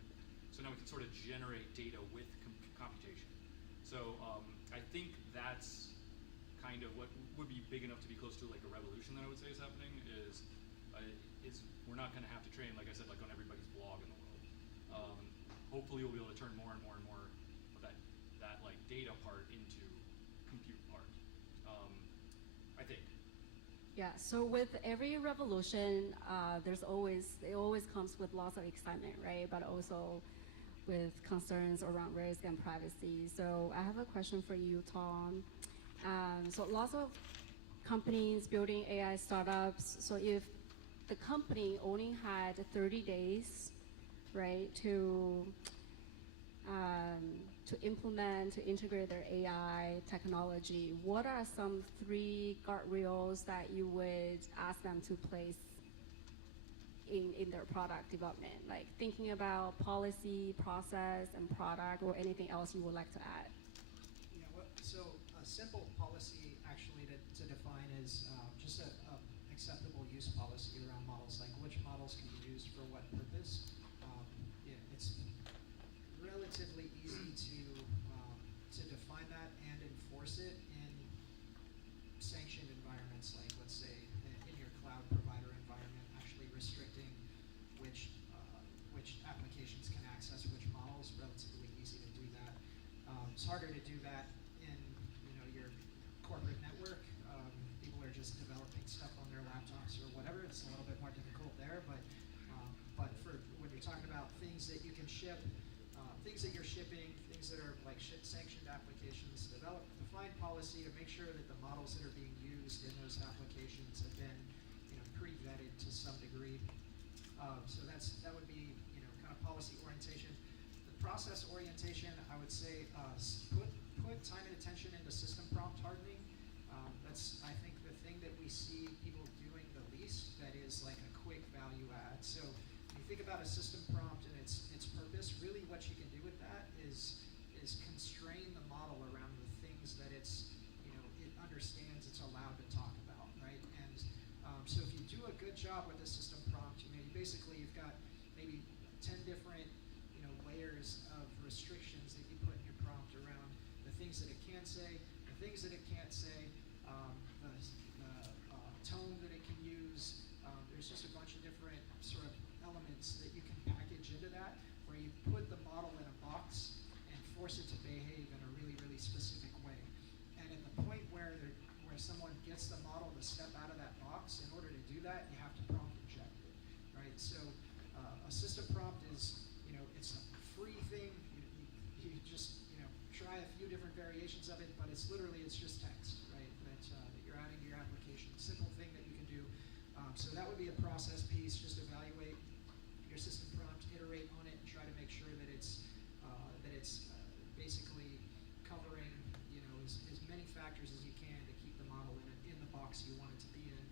So now we can sort of generate data with computation. So I think that's kind of what would be big enough to be close to like a revolution that I would say is happening is we're not going to have to train, like I said, like on everybody's blog in the world. Hopefully we'll be able to turn more and more and more of that like data part into compute part. I think. Yeah, so with every revolution, it always comes with lots of excitement, right? But also with concerns around risk and privacy. So I have a question for you, Tom. So lots of companies building AI startups. So if the company only had 30 days, right, to implement, to integrate their AI technology, what are some 3 guardrails that you would ask them to place in their product development? Like thinking about policy, process, and product, or anything else you would like to add? So a simple policy actually to define is just a acceptable use policy around models, like which models can be used for what purpose. It's relatively easy to define that and enforce it in sanctioned environments, like let's say in your cloud provider environment, actually restricting which applications can access which models. Relatively easy to do that. It's harder to do that in your corporate network. People are just developing stuff on their laptops or whatever. It's a little bit more difficult there, but for when you're talking about things that you can ship, things that you're shipping, things that are like sanctioned applications, define policy to make sure that the models that are being used in those applications have been pre-vetted to some degree. So that would be kind of policy orientation. The process orientation, I would say, put time and attention into system prompt hardening. That's, I think, the thing that we see people doing the least that is like a quick value add. So when you think about a system prompt and its purpose, really what you can do with that is constrain the model around the things that it understands it's allowed to talk about, right? And so if you do a good job with the system prompt, you've got maybe 10 different layers of restrictions that you put in your prompt around the things that it can say, the things that it can't say, the tone that it can use. There's just a bunch of different sort of elements that you can package into that, where you put the model in a box and force it to behave in a really, really specific way. And at the point where someone gets the model to step out of that box, in order to do that, you have to prompt inject it, right? So a system prompt is, it's a free thing. You just, try a few different variations of it, but it's just text, right? That you're adding to your application. Simple thing that you can do. So that would be a process piece. Just evaluate your system prompt, iterate on it, and try to make sure that it's basically covering as many factors as you can to keep the model in the box you want it to be in.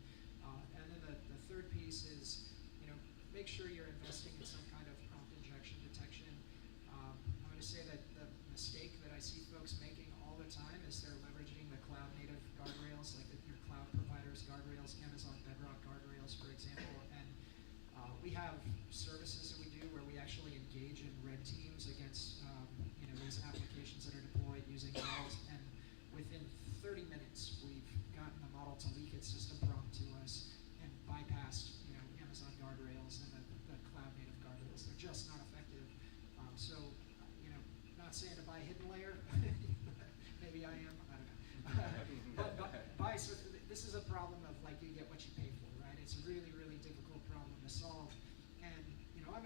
And then the third piece is make sure you're investing in some kind of prompt injection detection. I'm going to say that the mistake that I see folks making all the time is they're leveraging the cloud native guardrails, like your cloud providers guardrails, Amazon Bedrock guardrails, for example. And we have services that we do where we actually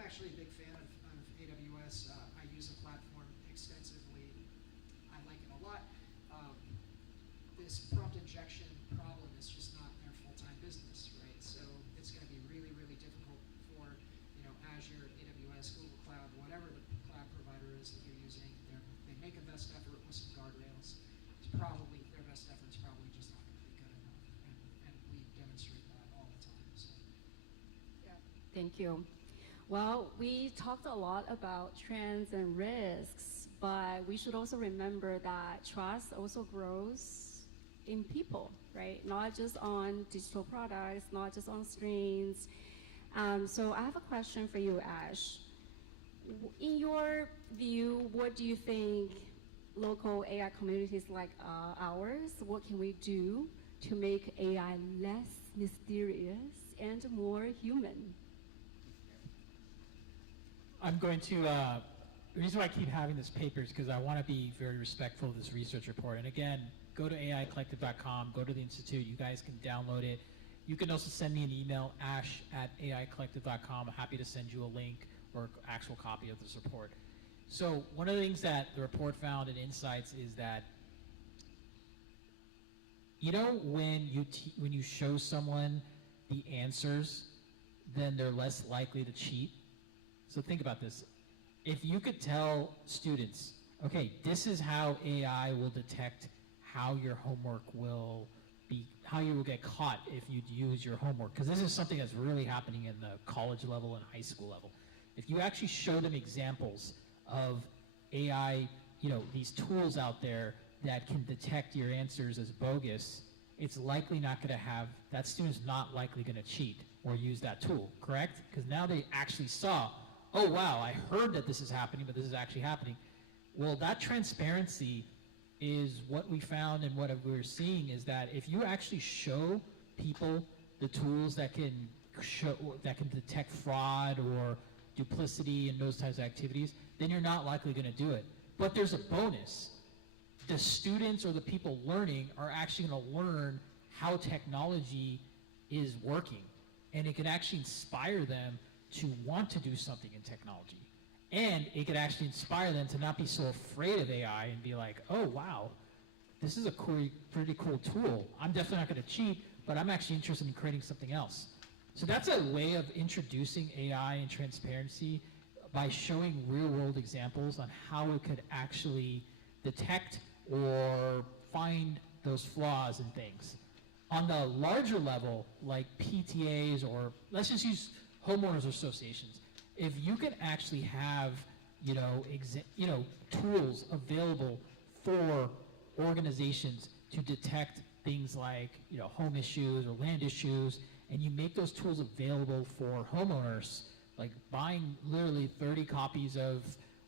actually a big fan of AWS. I use the platform extensively. I like it a lot. This prompt injection problem is just not their full-time business, right? So it's going to be really, really difficult for, Azure, AWS, Google Cloud, whatever the cloud provider is that you're using. They make a best effort with some guardrails. It's probably their best effort's probably just not going to be good enough, and we demonstrate that all the time. So. Thank you. Well, we talked a lot about trends and risks, but we should also remember that trust also grows in people, right? Not just on digital products, not just on screens. So I have a question for you, Ash. In your view, what do you think local AI communities like ours, what can we do to make AI less mysterious and more human? I'm going to, the reason why I keep having this paper is because I want to be very respectful of this research report. And again, go to aicollective.com, go to the Institute, you guys can download it. You can also send me an email, ash@aicollective.com. I'm happy to send you a link or actual copy of this report. So one of the things that the report found in Insights is that, when you show someone the answers, then they're less likely to cheat. So think about this. If you could tell students, okay, this is how AI will detect how your homework will be, how you will get caught if you use your homework, because this is something that's really happening in the college level and high school level. If you actually show them examples of AI, these tools out there that can detect your answers as bogus, it's likely not going to have, that student's not likely going to cheat or use that tool, correct? Because now they actually saw, oh wow, I heard that this is happening, but this is actually happening. Well, that transparency is what we found, and what we're seeing is that if you actually show people the tools that can detect fraud or duplicity and those types of activities, then you're not likely going to do it. But there's a bonus. The students or the people learning are actually going to learn how technology is working, and it can actually inspire them to want to do something in technology. And it could actually inspire them to not be so afraid of AI and be like, oh wow, this is a pretty cool tool. I'm definitely not going to cheat, but I'm actually interested in creating something else. So that's a way of introducing AI and transparency by showing real world examples on how it could actually detect or find those flaws in things. On the larger level, like PTAs, or let's just use homeowners associations, if you can actually have, tools available for organizations to detect things like, home issues or land issues, and you make those tools available for homeowners, like buying literally 30 copies of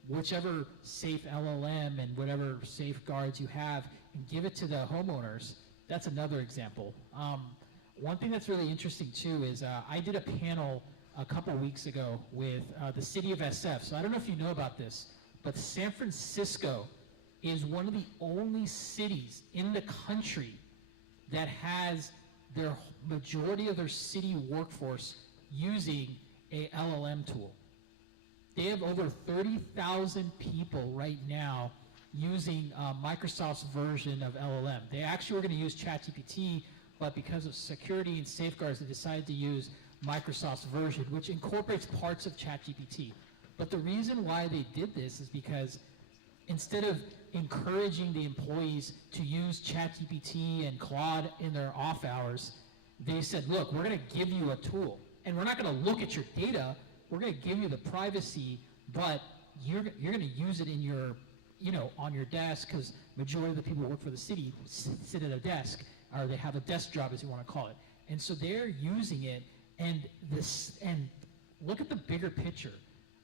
whichever safe LLM and whatever safeguards you have, and give it to the homeowners, that's another example. One thing that's really interesting too is I did a panel a couple weeks ago with the city of SF. So I don't know if you know about this, but San Francisco is one of the only cities in the country that has their majority of their city workforce using a LLM tool. They have over 30,000 people right now using Microsoft's version of LLM. They actually were going to use ChatGPT, but because of security and safeguards, they decided to use Microsoft's version, which incorporates parts of ChatGPT. But the reason why they did this is because instead of encouraging the employees to use ChatGPT and Claude in their off hours, they said, look, we're going to give you a tool, and we're not going to look at your data. We're going to give you the privacy, but you're going to use it in your, on your desk, because majority of the people who work for the city sit at a desk, or they have a desk job, as you want to call it. And so they're using it, and look at the bigger picture.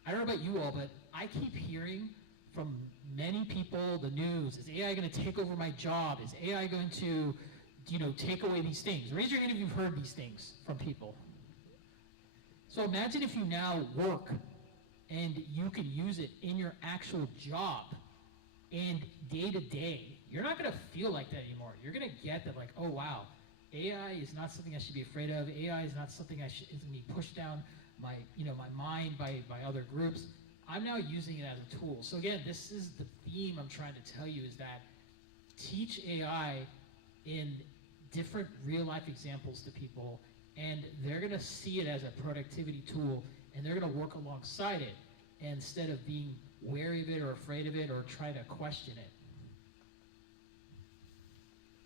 I don't know about you all, but I keep hearing from many people the news, is AI going to take over my job? Is AI going to, take away these things? Raise your hand if you've heard these things from people. So imagine if you now work and you can use it in your actual job, and day to day, you're not going to feel like that anymore. You're going to get that, like, oh wow, AI is not something I should be afraid of. AI is not something is going to be pushed down my mind by other groups. I'm now using it as a tool. So again, this is the theme I'm trying to tell you, is that teach AI in different real life examples to people, and they're gonna see it as a productivity tool, and they're gonna work alongside it instead of being wary of it or afraid of it or try to question it.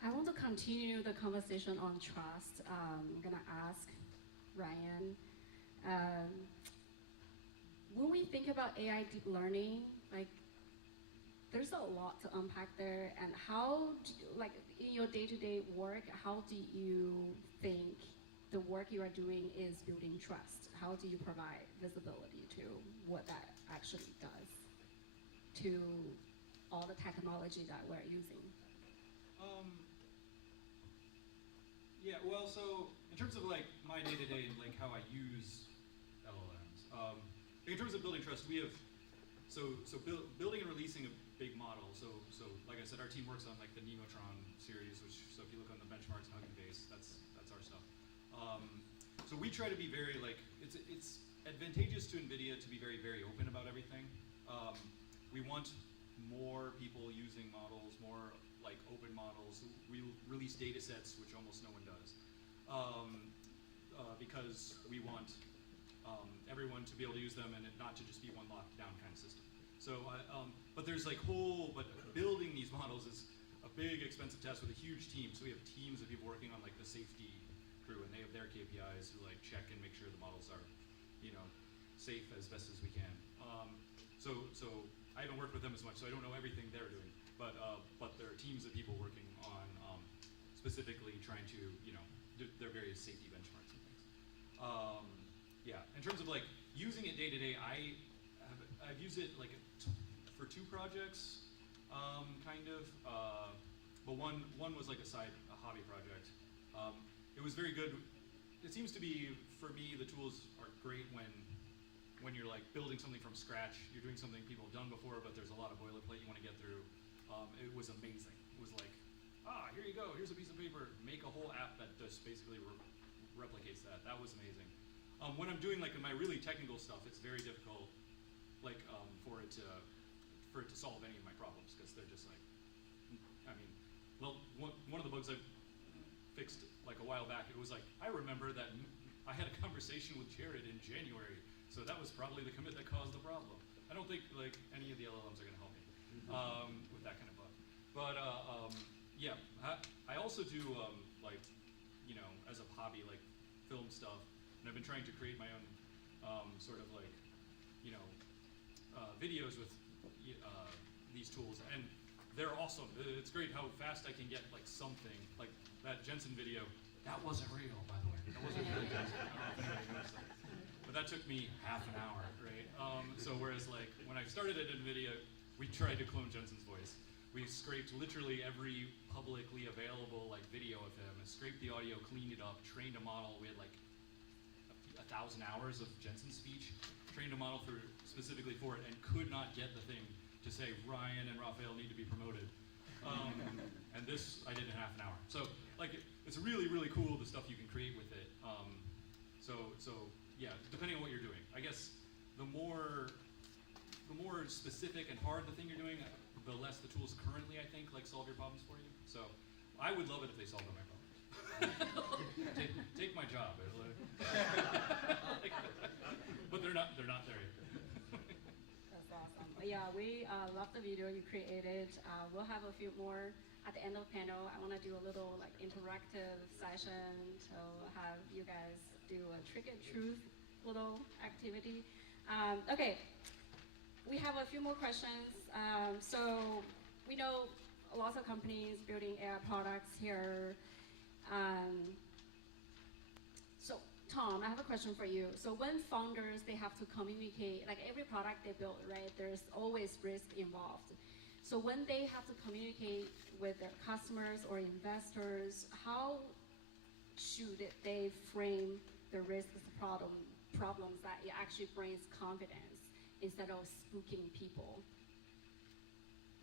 I want to continue the conversation on trust. I'm gonna ask Ryan. When we think about AI deep learning, like, there's a lot to unpack there. And how, like, in your day-to-day work, how do you think the work you are doing is building trust? How do you provide visibility to what that actually does to all the technology that we're using? Yeah, well, so in terms of like my day-to-day and like how I use LLMs, in terms of building trust, we have building and releasing a big model. So like I said, our team works on like the Nemotron series, which, so if you look on the benchmarks and Hugging Face, that's our stuff. So we try to be very like, it's advantageous to NVIDIA to be very, very open about everything. We want more people using models, more like open models. We release data sets, which almost no one does, because we want everyone to be able to use them and it not to just be one locked down kind of system. So, but there's like but building these models is a big expensive task with a huge team. So we have teams of people working on like the safety crew, and they have their KPIs to like check and make sure the models are, safe as best as we can. So I haven't worked with them as much, so I don't know everything they're doing. But there are teams of people working on specifically trying to, do their various safety benchmarks and things. Yeah, in terms of like using it day to day, I've used it like for 2 projects, kind of. But one was like a hobby project. It was very good. It seems to be, for me, the tools are great when you're like building something from scratch. You're doing something people have done before, but there's a lot of boilerplate you want to get through. It was amazing. It was like, here you go. Here's a piece of paper. Make a whole app that just basically replicates that. That was amazing. When I'm doing like my really technical stuff, it's very difficult, like for it to solve any of my problems, because they're just like, I mean, well, one of the bugs I fixed like a while back, it was like, I remember that I had a conversation with Jared in January, so that was probably the commit that caused the problem. I don't think like any of the LLMs are going to help me with that kind of bug. But yeah, I also do like, as a hobby, like film stuff, and I've been trying to create my own sort of like, videos with these tools, and they're awesome. It's great how fast I can get like something, like that Jensen video. That wasn't real, by the way. That wasn't really Jensen. I don't know if anybody knows that. But that took me half an hour, right? So whereas like when I started at NVIDIA, we tried to clone Jensen's voice. We scraped literally every publicly available like video of him, and scraped the audio, cleaned it up, trained a model. We had like 1,000 hours of Jensen's speech, trained a model specifically for it, and could not get the thing to say Ryan and Raphael need to be promoted. And this I did in half an hour. So like it's really, really cool the stuff you can create with it. So yeah, depending on what you're doing. I guess the more specific and hard the thing you're doing, the less the tools currently, I think, like solve your problems for you. So I would love it if they solved all my problems. take my job. But they're not there yet. That's awesome. Yeah, we love the video you created. We'll have a few more at the end of the panel. I want to do a little like interactive session to have you guys do a trick and truth little activity. Okay, we have a few more questions. So we know lots of companies building AI products here. So Tom, I have a question for you. So when founders, they have to communicate, like every product they build, right, there's always risk involved. So when they have to communicate with their customers or investors, how should they frame the risks, problems that it actually brings confidence instead of spooking people?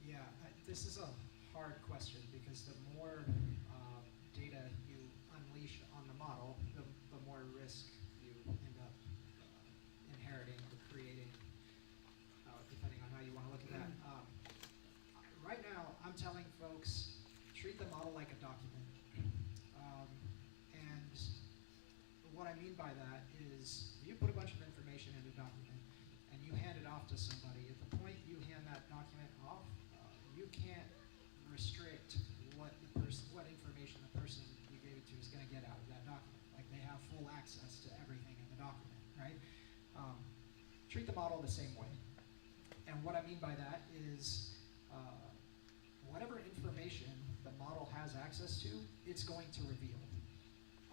Yeah, this is a hard question because the more data you unleash on the model, the more risk you end up what I mean by that is you put a bunch of information in a document and you hand it off to somebody. At the point you hand that document off, you can't restrict what information the person you gave it to is going to get out of that document. Like they have full access to everything in the document, right? Treat the model the same way. And what I mean by that is whatever information the model has access to, it's going to reveal.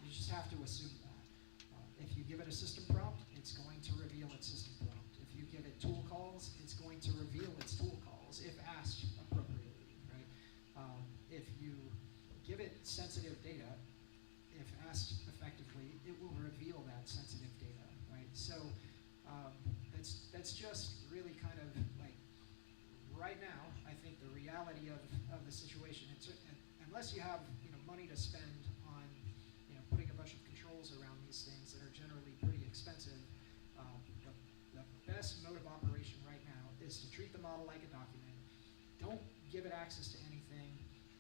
You just have to assume that. If you give it a system prompt, it's going to reveal its system prompt. If you give it tool calls, it's going to reveal its tool calls if asked appropriately, right? If you give it sensitive data, if asked effectively, it will reveal that sensitive data, right? So that's just really kind of like right now. I think the reality of the situation, unless you have money to spend on putting a bunch of controls around these things that are generally pretty expensive, the best mode of operation right now is to treat the model like a document. Don't give it access to anything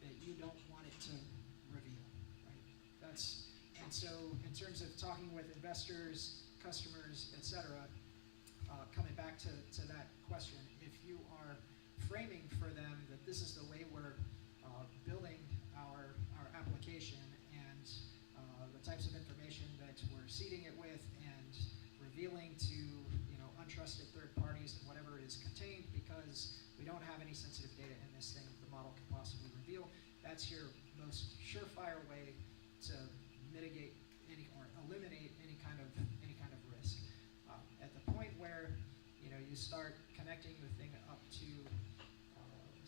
that you don't want it to reveal, right? And so in terms of talking with investors, customers, etc., coming back to that question, if you are framing for them that this is the way we're building our application and the types of information that we're seeding it with and revealing to untrusted third parties and whatever is contained, because we don't have any sensitive data in this thing the model can possibly reveal, that's your most surefire way to mitigate or eliminate any kind of risk. At the point where you start connecting the thing up to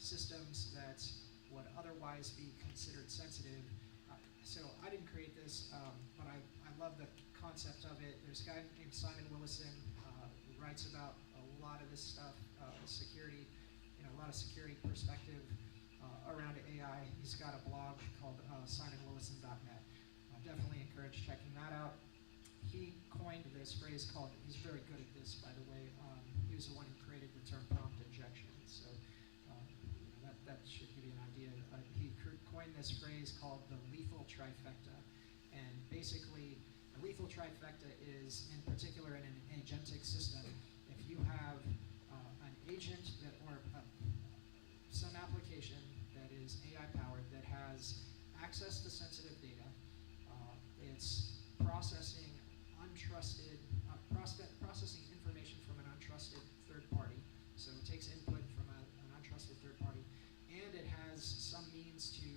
systems that would otherwise be considered sensitive. So I didn't create this, but I love the concept of it. There's a guy named Simon Willison who writes about a lot of this stuff, security, a lot of security perspective around AI. He's got a blog called simonwillison.net. Definitely encourage checking that out. He coined this phrase called, he's very good at this, by the way, he was the one who created the term prompt injection. So that should give you an idea. He coined this phrase called the lethal trifecta. And basically, the lethal trifecta is, in particular in an agentic system, if you have an agent or some application that is AI powered that has access to sensitive data, it's processing processing information from an untrusted third party. So it takes input from an untrusted third party, and it has some means to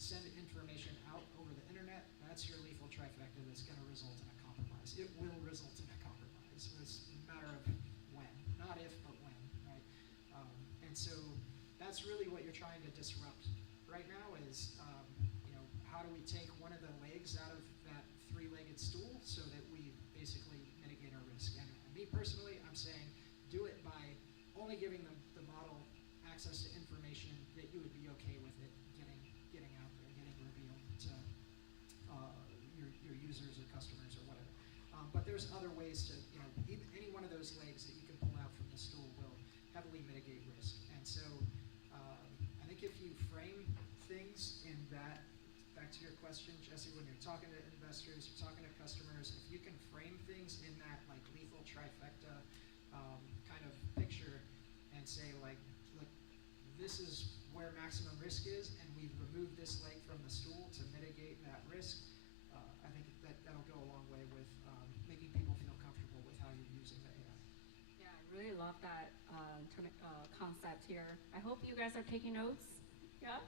send information out over the internet. That's your lethal trifecta that's going to result in a compromise. It will result in a compromise. It's a matter of when, not if, but when, right? And so that's really what you're trying to disrupt right now is, how do we take one of the legs out of that three-legged stool so that we basically mitigate our risk? And me personally, I'm saying do it by only giving the model access to information that you would be okay with it getting out there, getting revealed to your users or customers or whatever. But there's other ways to, any one of those legs that you can pull out from the stool will heavily mitigate risk. And so I think if you frame things in that, back to your question, Jesse, when you're talking to investors, you're talking to customers, if you can frame things in that like lethal trifecta kind of picture and say like, look, this is where maximum risk is, and we've removed this leg from the stool to mitigate that risk, I think that'll go a long way with making people feel comfortable with how you're using the AI. Yeah, I really love that concept here. I hope you guys are taking notes. Yeah?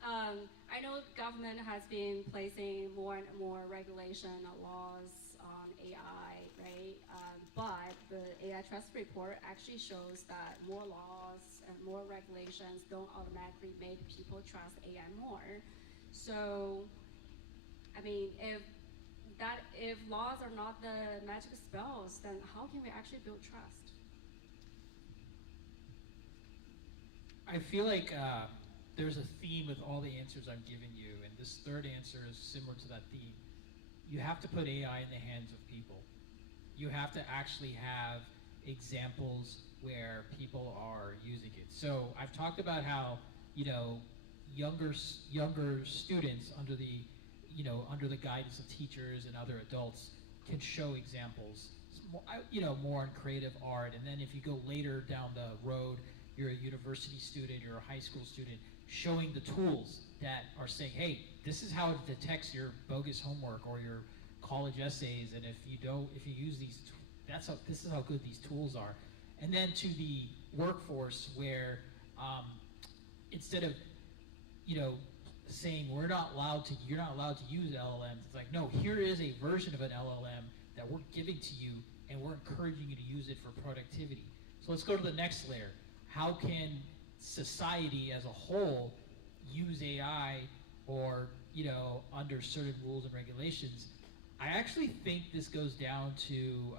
I know the government has been placing more and more regulation laws on AI, right? But the AI Trust Report actually shows that more laws and more regulations don't automatically make people trust AI more. So, I mean, if laws are not the magic spells, then how can we actually build trust? I feel like there's a theme with all the answers I'm giving you, and this third answer is similar to that theme. You have to put AI in the hands of people. You have to actually have examples where people are using it. So I've talked about how, younger students under the under the guidance of teachers and other adults, can show examples. It's more, more on creative art. And then if you go later down the road, you're a university student, you're a high school student, showing the tools that are saying, hey, this is how it detects your bogus homework or your college essays, and if you use these, this is how good these tools are. And then to the workforce where instead of, saying you're not allowed to use LLMs, it's like, no, here is a version of an LLM that we're giving to you, and we're encouraging you to use it for productivity. So let's go to the next layer. How can society as a whole use AI or, under certain rules and regulations? I actually think this goes down to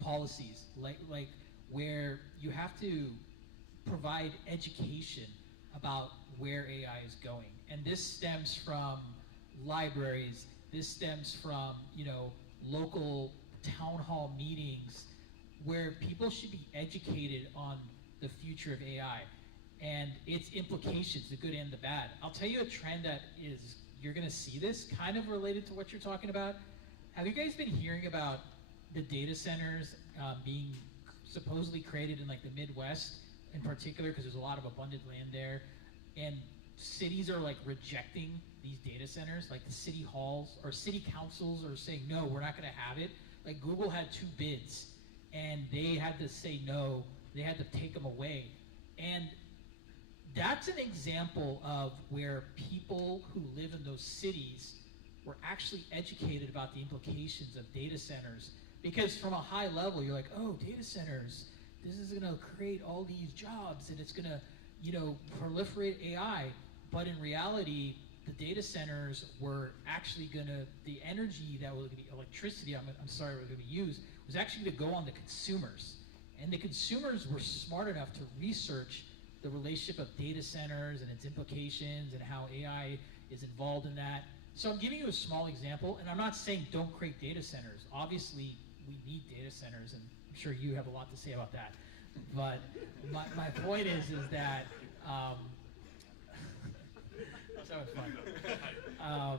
policies, like where you have to provide education about where AI is going. And this stems from libraries, this stems from, local town hall meetings where people should be educated on the future of AI and its implications, the good and the bad. I'll tell you a trend that you're gonna see this kind of related to what you're talking about. Have you guys been hearing about the data centers being supposedly created in like the Midwest in particular, because there's a lot of abundant land there, and cities are like rejecting these data centers, like the city halls or city councils are saying, no, we're not gonna have it. Like Google had 2 bids and they had to say no, they had to take them away. And that's an example of where people who live in those cities were actually educated about the implications of data centers. Because from a high level, you're like, oh, data centers, this is gonna create all these jobs and it's gonna, proliferate AI. But in reality, the data centers were actually the energy that was gonna be electricity, I'm sorry, was gonna be used, was actually gonna go on the consumers. And the consumers were smart enough to research the relationship of data centers and its implications and how AI is involved in that. So I'm giving you a small example, and I'm not saying don't create data centers. Obviously, we need data centers, and I'm sure you have a lot to say about that. But my point is that, that was fun.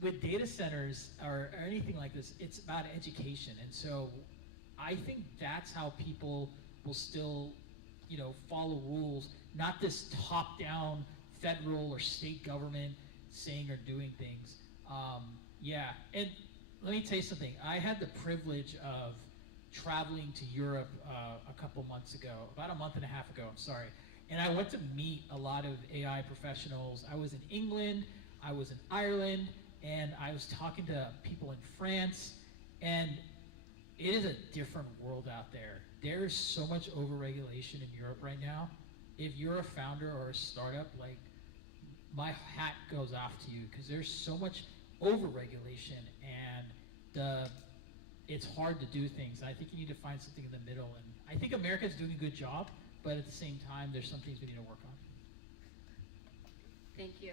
With data centers or anything like this, it's about education. And so I think that's how people will still, follow rules, not this top-down federal or state government saying or doing things. Yeah, and let me tell you something. I had the privilege of traveling to Europe a couple months ago, about a month and a half ago, I'm sorry. And I went to meet a lot of AI professionals. I was in England, I was in Ireland, and I was talking to people in France, and it is a different world out there. There is so much overregulation in Europe right now. If you're a founder or a startup, like, my hat goes off to you, because there's so much overregulation, and it's hard to do things. I think you need to find something in the middle, and I think America's doing a good job, but at the same time, there's some things we need to work on. Thank you.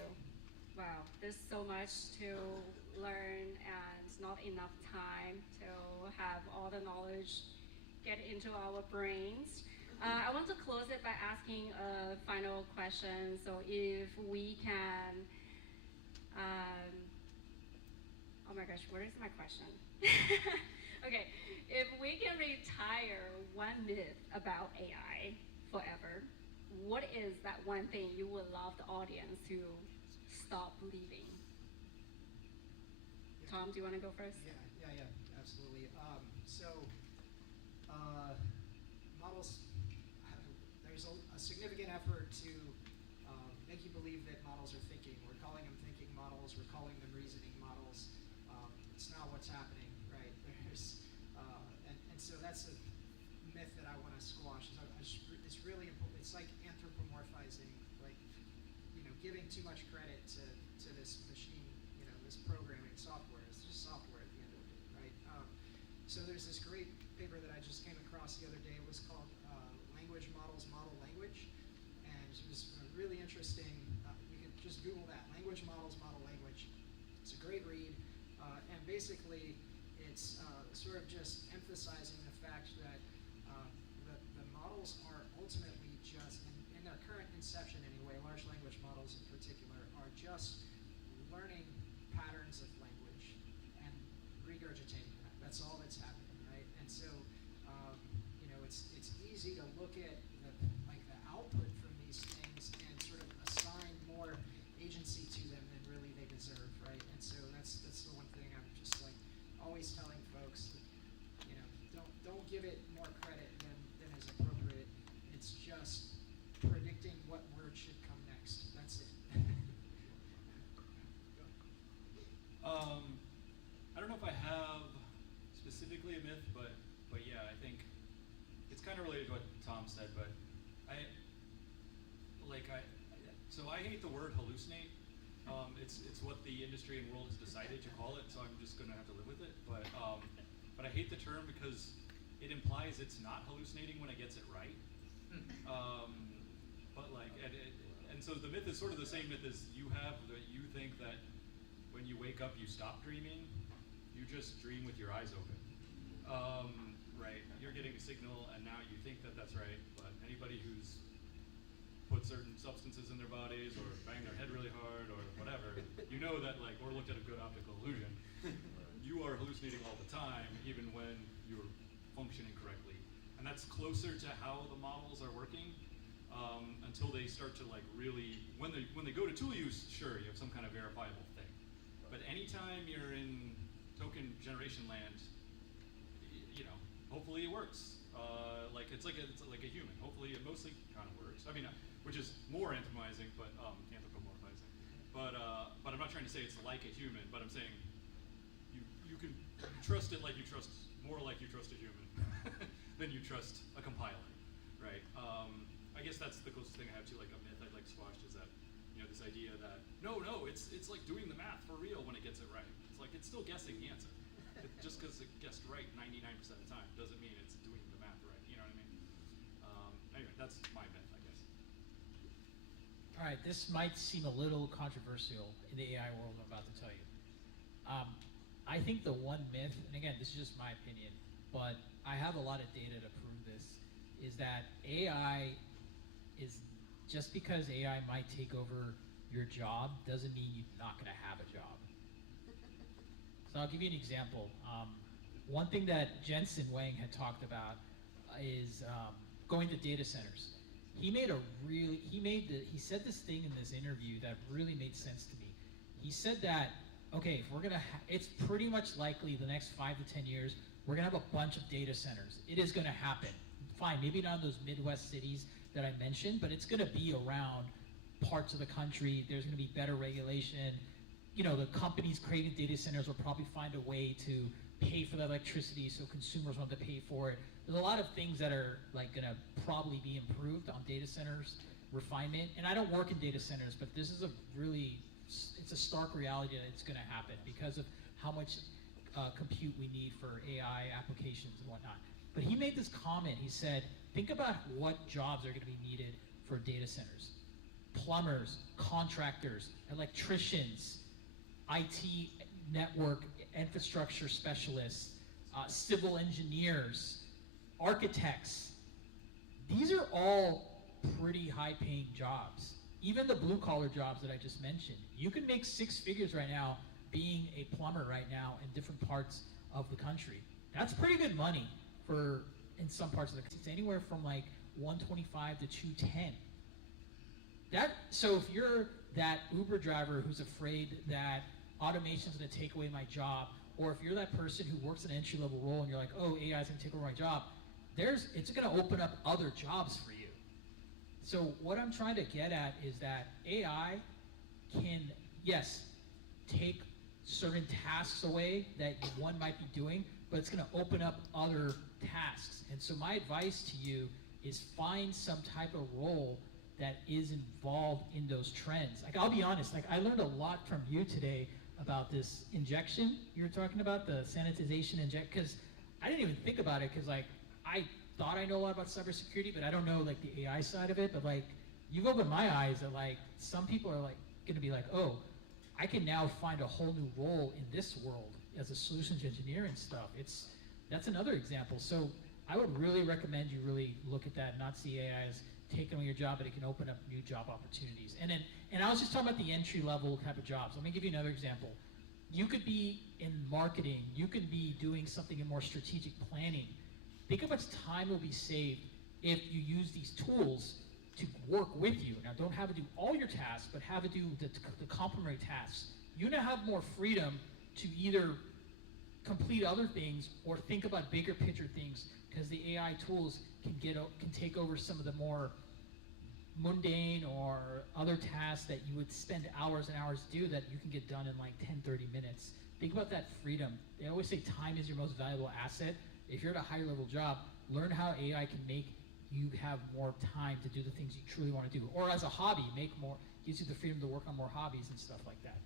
Wow, there's so much to learn and not enough time to have all the knowledge get into our brains. I want to close it by asking a final question. So if we can, oh my gosh, where is my question? Okay, if we can retire one myth about AI forever, what is that one thing you would love the audience to stop believing? Tom, do you want to go first? Yeah, absolutely. Models, there's a significant effort to make you believe that models are thinking. We're calling them thinking models, we're calling them reasoning models. It's not what's happening, right? And so that's a myth that I want to squash. It's really important. It's like anthropomorphizing, like, giving too much credit to this machine, this programming software. It's just software at the end of the day, right? So there's this great paper that I just came across the other day. It was called Language Models, Model Language. And it was really interesting. You can just Google that, Language Models, Model Language. It's a great read. And basically, it's sort of just emphasizing the fact that the models are ultimately just, in their current inception anyway, large language models in particular, are just words of language and regurgitating that. That's all that's happening, right? And so, you know, it's easy to look at the output from these things and sort of assign more agency to them than really they deserve, right? And so that's the one thing I'm just like always telling folks, that, you know, don't give it more credit than is appropriate. It's just predicting what word should come next. That's it. I don't know if I have specifically a myth, but yeah, I think it's kind of related to what Tom said, but so I hate the word hallucinate. It's what the industry and world has decided to call it, so I'm just gonna have to live with it. But I hate the term because it implies it's not hallucinating when it gets it right. But like, and so the myth is sort of the same myth as you have, that you think that when you wake up you stop dreaming, you just dream with your eyes open. Right, you're getting a signal and now you think that that's right, but anybody who's put certain substances in their bodies or banged their head really hard or whatever, you know that like, or looked at a good optical illusion, you are hallucinating all the time, even when you're functioning correctly. And that's closer to how the models are working, until they start to like really, when they go to tool use, sure, you have some kind of verifiable thing. But anytime you're in token generation land, you know, hopefully it works. It's like a human. Hopefully it mostly kind of works. I mean, which is more anthropomorphizing, but anthropomorphizing. But I'm not trying to say it's like a human. But I'm saying you can trust it like you trust a human than you trust a compiler, right? I guess that's the closest thing I have to like a myth I'd like squashed is that, you know, this idea that no, it's like doing the math for real when it gets it right. It's like it's still guessing the answer. Just because it guessed right 99% of the time doesn't mean it's doing the math right. You know what I mean? Anyway, that's my myth, I guess. All right, this might seem a little controversial in the AI world I'm about to tell you. I think the one myth, and again, this is just my opinion, but I have a lot of data to prove this, is that AI is, just because AI might take over your job doesn't mean you're not going to have a job. So I'll give you an example. One thing that Jensen Wang had talked about is going to data centers. He said this thing in this interview that really made sense to me. He said that, okay, if we're gonna, it's pretty much likely the next 5 to 10 years, we're gonna have a bunch of data centers. It is gonna happen. Fine, maybe not in those Midwest cities that I mentioned, but it's gonna be around parts of the country. There's gonna be better regulation. You know, the companies creating data centers will probably find a way to pay for the electricity so consumers won't have to pay for it. There's a lot of things that are like gonna probably be improved on data centers, refinement. And I don't work in data centers, but this is it's a stark reality that it's gonna happen because of how much compute we need for AI applications and whatnot. But he made this comment, he said, think about what jobs are gonna be needed for data centers. Plumbers, contractors, electricians, IT network infrastructure specialists, civil engineers, architects. These are all pretty high-paying jobs. Even the blue-collar jobs that I just mentioned. You can make 6 figures right now being a plumber right now in different parts of the country. That's pretty good money in some parts of the country. It's anywhere from like 125 to 210. So if you're that Uber driver who's afraid that automation is going to take away my job, or if you're that person who works an entry-level role and you're like, oh, AI is going to take over my job, it's going to open up other jobs for you. So what I'm trying to get at is that AI can, yes, take certain tasks away that one might be doing, but it's going to open up other tasks. And so my advice to you is find some type of role that is involved in those trends. Like, I'll be honest, like I learned a lot from you today about this injection you were talking about, the sanitization because I didn't even think about it because like I thought I know a lot about cybersecurity, but I don't know like the AI side of it. But like you've opened my eyes that like some people are like gonna be like, oh, I can now find a whole new role in this world as a solutions engineer and stuff. That's another example. So I would really recommend you really look at that and not see AI as taking away your job, but it can open up new job opportunities. And I was just talking about the entry level type of jobs. Let me give you another example. You could be in marketing, you could be doing something in more strategic planning. Think how much time will be saved if you use these tools to work with you. Now, don't have it do all your tasks, but have it do the complementary tasks. You now have more freedom to either complete other things or think about bigger picture things, because the AI tools can take over some of the more mundane or other tasks that you would spend hours and hours to do that you can get done in like 10, 30 minutes. Think about that freedom. They always say time is your most valuable asset. If you're at a higher level job, learn how AI can make you have more time to do the things you truly want to do. Or as a hobby, gives you the freedom to work on more hobbies and stuff like that.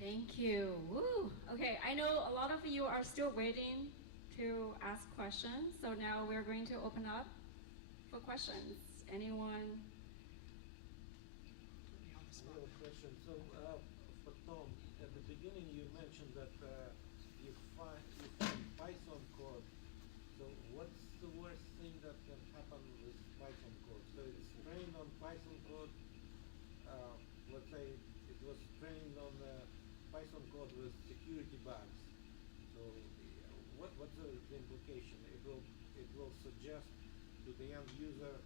Thank you. Woo. Okay, I know a lot of you are still waiting to ask questions, so now we're going to open up for questions. Anyone? Put me on the I spot. have a question. So, for Tom, at the beginning you mentioned that you find Python code. So, what's the worst thing that can happen with Python code? So, it's trained on Python code. Let's say it was trained on Python code with security bugs. So, what's the implication? It will suggest to the end user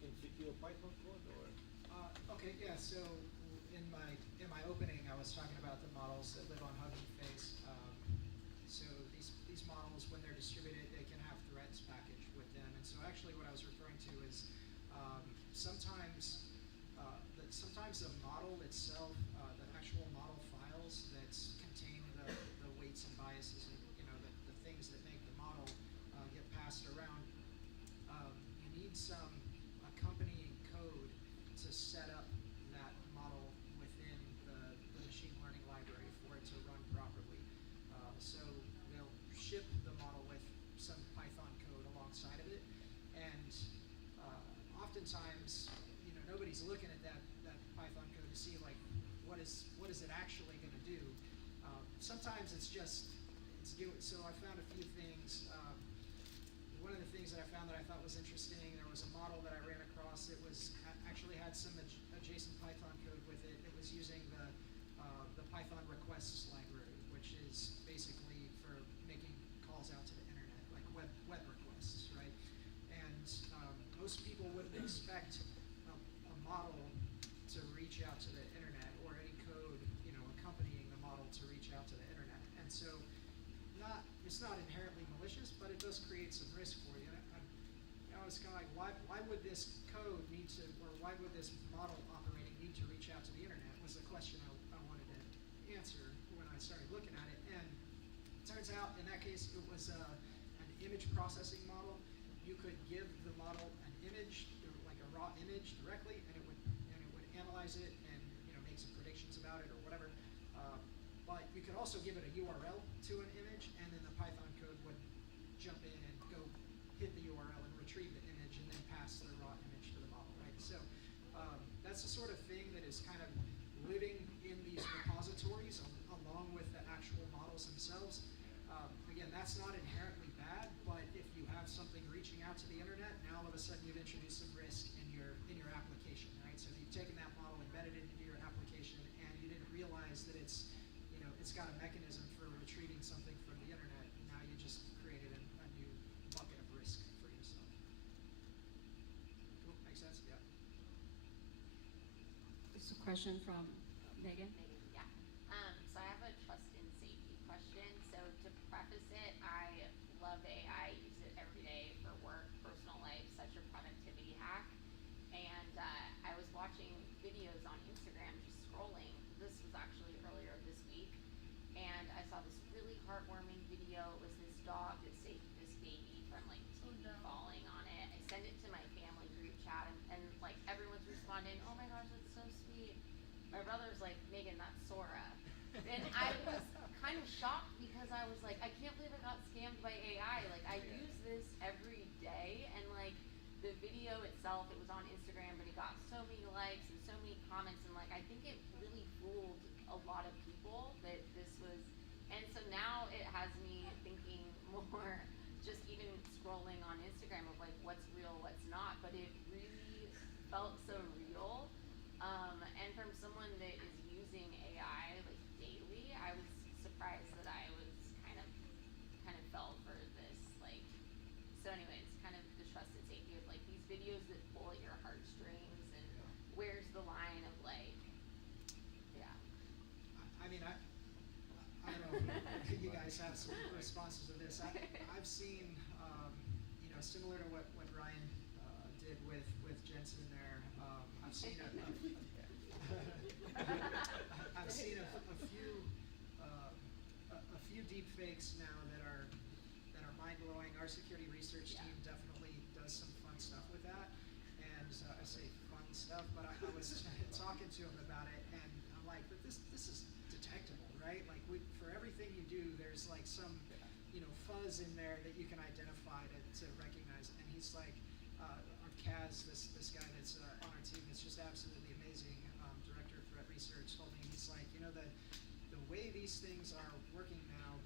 insecure Python code, or? Okay, yeah. So in my opening, I was talking about the models that live on Hugging Face. So these models, when they're distributed, they can have threads packaged with them. And so actually, what I was referring to is sometimes sometimes the model itself, the actual model files that contain the weights and biases, and the things that make the model get passed around. You need some accompanying code to set up that model within the machine learning library for it to run properly. So they'll ship the model with some Python code alongside of it, and oftentimes, nobody's looking at that Python code to see like what is it actually going to do. Sometimes it's doing. So I found a few things. One of the things that I found that I thought was interesting, there was a model that I ran across. It actually had some adjacent Python code with it. It was using the Python requests library, which is basically for making calls out to the internet, like web requests, right? And most people wouldn't expect a model to reach out to the internet, or any code, accompanying the model to reach out to the internet. And so, it's not inherently malicious, but it does create some risk for you. And I was kind of like, why would this code need to, or why would this model operating need to reach out to the internet? Was the question I wanted to answer when I started looking at it. And it turns out, in that case, it was an image processing model. You could give the model an image, like a raw image, directly, and it would analyze it and make some predictions about it or whatever. But you could also give it a URL to an image, and then the Python code would jump in and go hit the URL and retrieve the image, and then pass the raw image to the model, right? So that's the sort of thing that is kind of living in these repositories along with the actual models themselves. Again, that's not inherently bad, but if you have something reaching out to the internet, now all of a sudden you've introduced some risk in your application, right? So if you've taken that model, embedded it into your application, and you didn't realize that it's got a mechanism for retrieving something from the internet, now you just created a new bucket of risk for yourself. Cool, makes sense? Yeah. There's a question from Megan. Yeah. So I have a trust and safety question. So to preface it, I love AI, use it every day for work, personal life, such a productivity hack. And I was watching videos on Instagram, just scrolling. This was actually earlier this week. And I saw this really heartwarming video. It was this dog that saved this baby from like TV falling on it. I sent it to my family group chat, and like everyone's responding, "Oh my gosh, that's so sweet." My brother's like, "Megan, that's Sora." And I was kind of shocked, because I was like, I can't believe I got scammed by AI. Like, I use this every day, and like the video itself, it was on Instagram, but it got so many likes and so many comments, and like I think it really fooled a lot of people that this was. And so now it has me thinking more, just even scrolling on Instagram, of like what's real, what's not. But it really felt so real. And from someone that is using AI like daily, I was surprised that I was kind of fell for this like. So, anyways, kind of the trust and safety of like these videos that pull at your heartstrings, and where's the line of like, yeah. I mean, I don't know if you guys have some responses to this. I've seen, similar to what Ryan did with Jensen there. I've seen I've seen a few deep fakes now that are mind blowing. Our security research team definitely does some fun stuff with that, and I say fun stuff, but I was talking to him about it, and I'm like, but this is detectable, right? Like for everything you do, there's like some fuzz in there that you can identify to recognize. And he's like, our Kaz, this guy that's on our team, is just absolutely amazing. Director of threat research told me, he's like, the way these things are working now,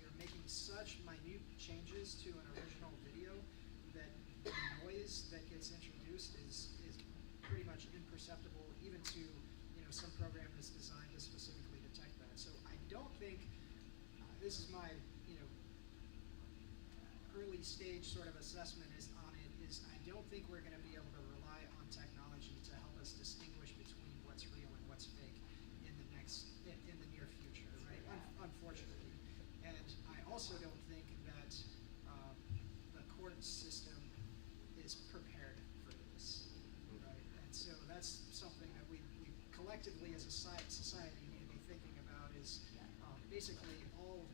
you're making such minute changes to an original video that the noise that gets introduced is pretty much imperceptible, even to some program that's designed to specifically detect that. So I don't think this is my early stage sort of assessment is I don't think we're going to be able to rely on technology to help us distinguish between what's real and what's fake in the near future, right? Unfortunately. And I also don't think that the court system is prepared for this, right? And so that's something that we collectively as a society need to be thinking about is basically all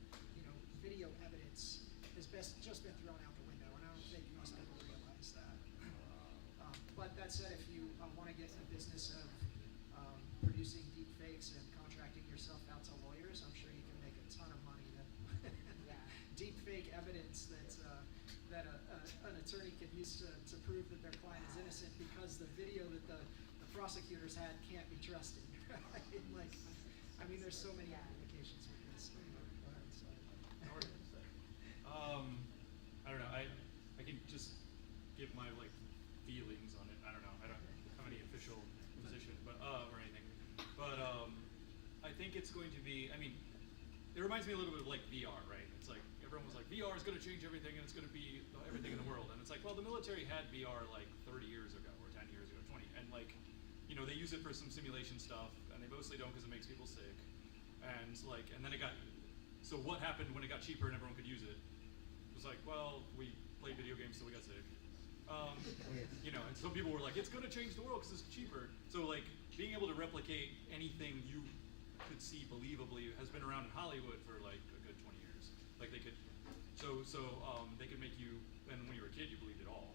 video evidence has just been thrown out the window, and I don't think most people realize that. But that said, if you want to get in the business of producing deep fakes and contracting yourself out to lawyers, I'm sure you can make a ton of money. Deep fake evidence that an attorney could use to prove that their client is innocent because the video that the prosecutors had can't be trusted. Right? Like, I mean, there's so many applications with this. I don't know. I can just give my like feelings on it. I don't know. I don't have any official position, but or anything. But I think it's going to be. I mean, it reminds me a little bit of like VR, right? It's like everyone was like VR is going to change everything and it's going to be everything in the world. And it's like, well, the military had VR like 30 years ago or 10 years ago, 20, and like, they use it for some simulation stuff, and they mostly don't because it makes people sick. And like, and then it got. So what happened when it got cheaper and everyone could use it? It was like, well, we played video games, so we got sick. And some people were like, it's going to change the world because it's cheaper. So like, being able to replicate anything you could see believably has been around in Hollywood for like a good 20 years. Like they could, they could make you, and when you were a kid, you believed it all,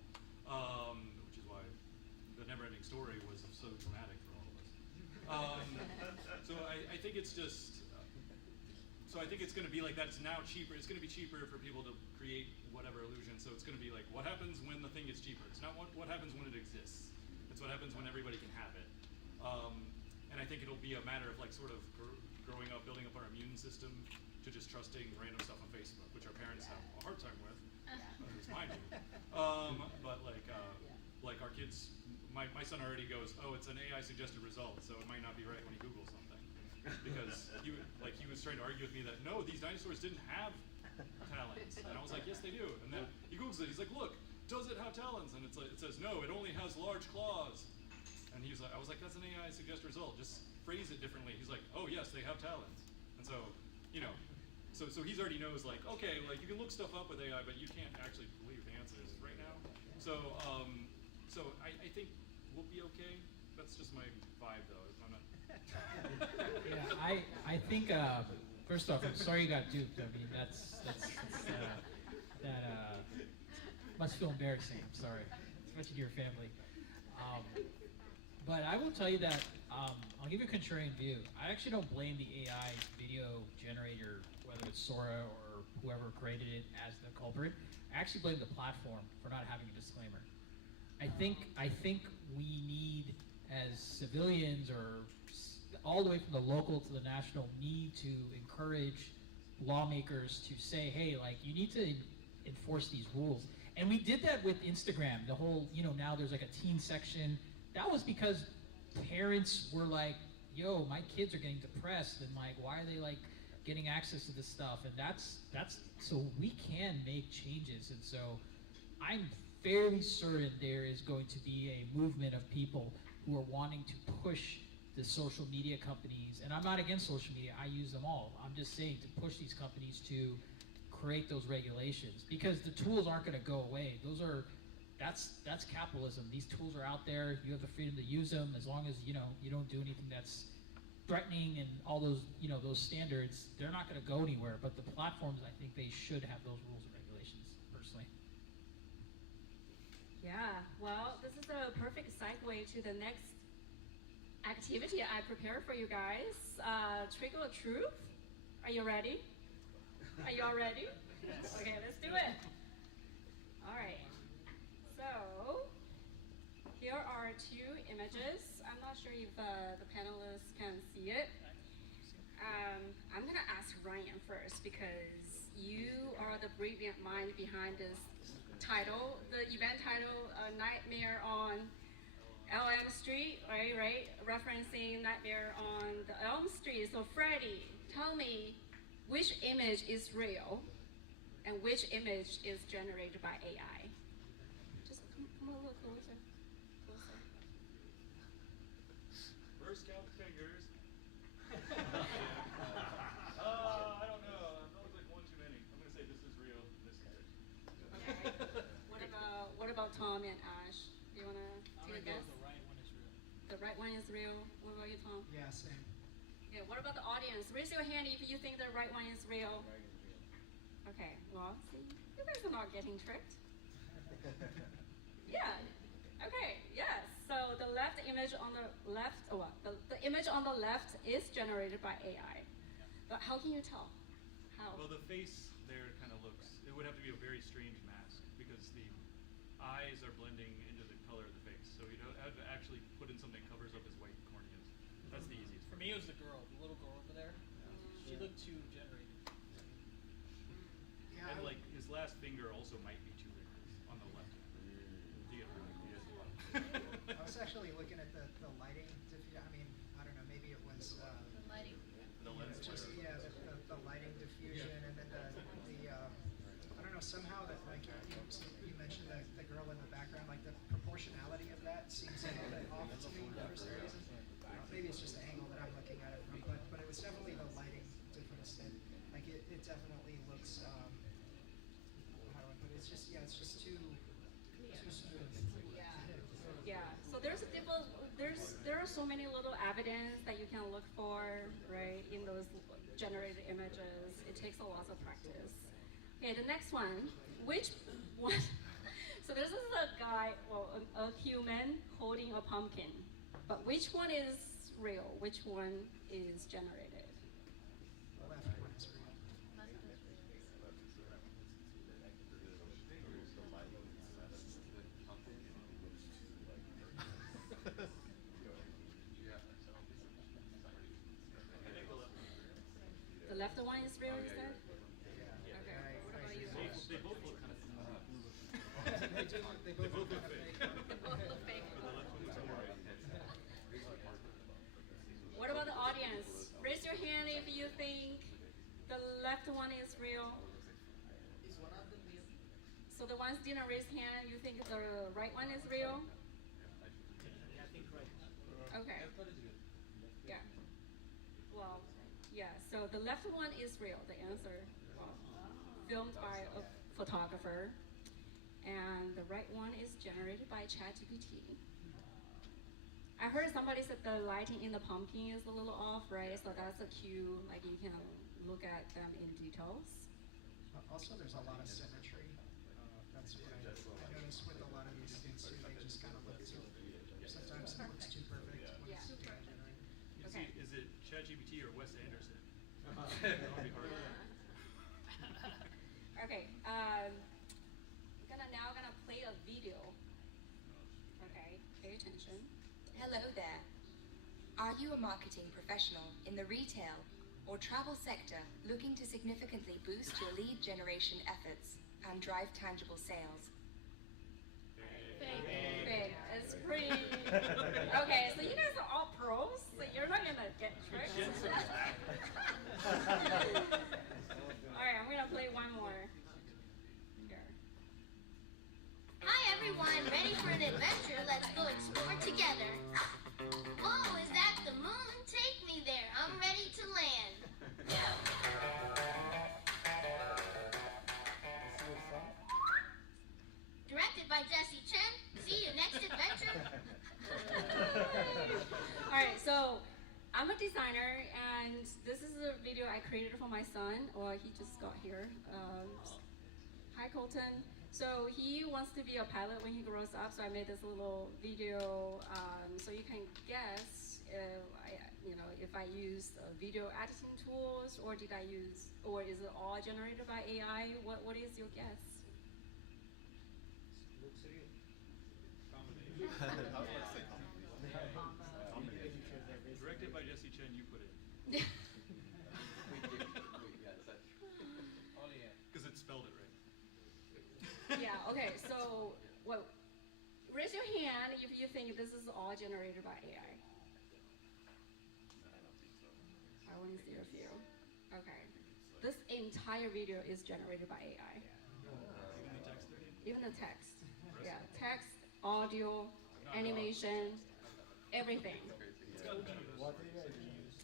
which is why the never-ending story was so traumatic for all of us. So I think it's just. So I think it's going to be like that. It's now cheaper. It's going to be cheaper for people to create whatever illusion. So it's going to be like, what happens when the thing gets cheaper? It's not what happens when it exists. It's what happens when everybody can have it. And I think it'll be a matter of like sort of growing up, building up our immune system to just trusting random stuff on Facebook, which our parents have a hard time with, at least mine do. But like our kids, my son already goes, oh, it's an AI suggested result, so it might not be right when he Googles something. Because he was trying to argue with me that no, these dinosaurs didn't have talons, and I was like, yes, they do. And then he Googles it. He's like, look, does it have talons? And it's like, it says no, it only has large claws. And he's like, I was like, that's an AI suggest result. Just phrase it differently. He's like, oh yes, they have talons. And so, so he's already knows like, okay, like you can look stuff up with AI, but you can't actually believe the answers right now. So, I think we'll be okay. That's just my vibe, though. I'm not. Yeah, I think first off, I'm sorry you got duped. I mean, that's must feel embarrassing. I'm sorry, especially to your family. But I will tell you that I'll give you a contrarian view. I actually don't blame the AI video generator, whether it's Sora or whoever created it, as the culprit. I actually blame the platform for not having a disclaimer. I think we need, as civilians or all the way from the local to the national, need to encourage lawmakers to say, hey, like, you need to enforce these rules. And we did that with Instagram. The whole, now there's like a teen section. That was because parents were like, yo, my kids are getting depressed, and like, why are they like getting access to this stuff? And that's so we can make changes. And so I'm fairly certain there is going to be a movement of people who are wanting to push the social media companies, and I'm not against social media, I use them all. I'm just saying to push these companies to create those regulations, because the tools aren't going to go away. That's capitalism. These tools are out there. You have the freedom to use them as long as you don't do anything that's threatening and all those those standards. They're not going to go anywhere. But the platforms, I think they should have those rules and regulations. Personally. Yeah. Well, this is a perfect segue to the next activity I prepared for you guys. Trickle of Truth. Are you ready? Are you all ready? Okay, let's do it. All right. So here are two images. I'm not sure if the panelists can see it. I'm gonna ask Ryan first because you are the brilliant mind behind this title, the event title, Nightmare on Elm Street, right? Referencing Nightmare on the Elm Street. So Freddie, tell me which image is real and which image is generated by AI? Just come a little closer. First count fingers. I don't know. That looks like one too many. I'm gonna say this is real. This is it. Okay. What about Tom and Ash? Do you wanna take a guess? The right one is real. The right one is real. What about you, Tom? Yeah, same. Yeah. What about the audience? Raise your hand if you think the right one is real. Okay. Well, see, you guys are not getting tricked. Yeah. Okay. Yes. So the left image on the left, the image on the left is generated by AI. But how can you tell? How? Well, the face there kind of looks. It would have to be a very strange mask because the eyes are blending into the color of the face. So you'd have to actually put in something that covers up his white corneas. That's the easiest. For me, it was the little girl over there. She looked too generated. Yeah, And like his last finger also might be two wrinkles on the left. To get really I was actually looking at the lighting. I mean, I don't know. Maybe it was The lighting. the lens just flare. the lighting diffusion, and then the I don't know, somehow that like you mentioned the girl in the background, like the proportionality of that seems a little bit off to me for some reason. Maybe it's just the angle that I'm looking at it from, but it was definitely the lighting difference. And like it definitely looks how do I put it? It's just too smooth. Yeah. So there are so many little evidence that you can look for, right, in those generated images. It takes a lot of practice. Okay, the next one. Which one? So this is a guy, a human holding a pumpkin. But which one is real? Which one is generated? The left one is real. The left one is real, you said? Yeah. Okay. What about you? They both look kind of similar. They both look kind of fake. They both look fake. The left one looks more right. What about the audience? Raise your hand if you think the left one is real. Is one of them real? So the ones didn't raise hand, you think the right one is real? I think right. Okay. Yeah. Well, yeah. So the left one is real. The answer, filmed by a photographer, and the right one is generated by ChatGPT. I heard somebody said the lighting in the pumpkin is a little off, right? So that's a cue, like you can look at them in details. Also, there's a lot of symmetry. That's what I noticed with a lot of these things too. They just kind of look too. Sometimes it looks too perfect. When Yeah. it's generated. You Okay. see, is it ChatGPT or Wes Anderson? That would be hard. Okay, now gonna play a video. Okay, pay attention. Hello there. Are you a marketing professional in the retail or travel sector looking to significantly boost your lead generation efforts and drive tangible sales? Fake. It's pretty. Okay, so you guys are let's go explore together. Whoa, is that the moon? Take me there. I'm ready to land. Directed by Jesse Chen. See you next adventure. All right, so I'm a designer, and this is a video I created for my son, or he just got here. Hi, Colton. So he wants to be a pilot when he grows up, so I made this little video so you can guess if I used video editing tools, or is it all generated by AI? What is your guess? Looks real. Directed by Jesse Chen, you put it. Because it spelled it right. Yeah, okay, so raise your hand if you think this is all generated by AI. I want to see a few. Okay. This entire video is generated by AI. Even the text again? Even the text. Yeah, text, audio, animation, everything. What AI do you use?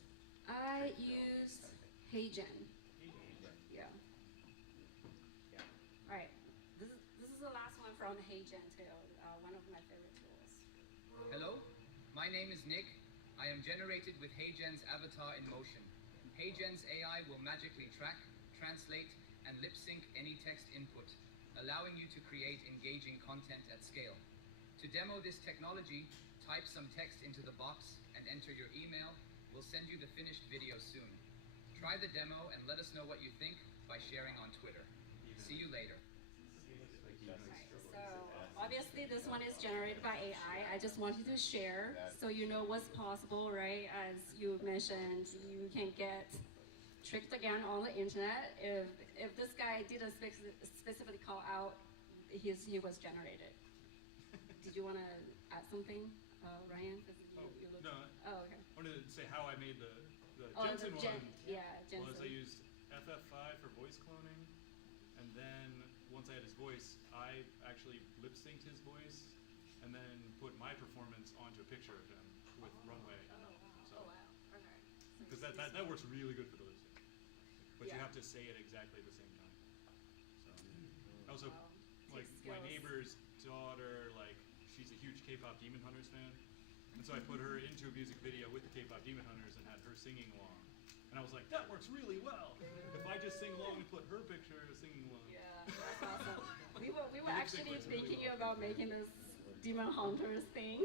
I used HeyGen. Yeah. All right. This is the last one from HeyGen too. One of my favorite tools. Hello, my name is Nick. I am generated with HeyGen's avatar in motion. HeyGen's AI will magically track, translate, and lip sync any text input, allowing you to create engaging content at scale. To demo this technology, type some text into the box and enter your email. We'll send you the finished video soon. Try the demo and let us know what you think by sharing on Twitter. See you later. So obviously this one is generated by AI. I just wanted to share so you know what's possible, right? As you mentioned, you can get tricked again on the internet. If this guy didn't specifically call out, he was generated. Did you want to add something, Ryan? You looked. No. Oh, okay. I wanted to say how I made the Jensen Jensen one. Jensen. Was I used FF5 for voice cloning, and then once I had his voice, I actually lip synced his voice, and then put my performance onto a picture of him with runway. Oh wow. Okay. Because that works really good for the lip sync, but you Yeah. have to say it exactly at the same time. So also, Wow. like Takes my skills. neighbor's daughter, like she's a huge K-pop Demon Hunters fan, and so I put her into a music video with the K-pop Demon Hunters and had her singing along. And I was like, that works really well. If I just sing along and put her picture singing along. Yeah, that's awesome. We were The lip sync actually works really thinking well. about making this Demon Hunters thing.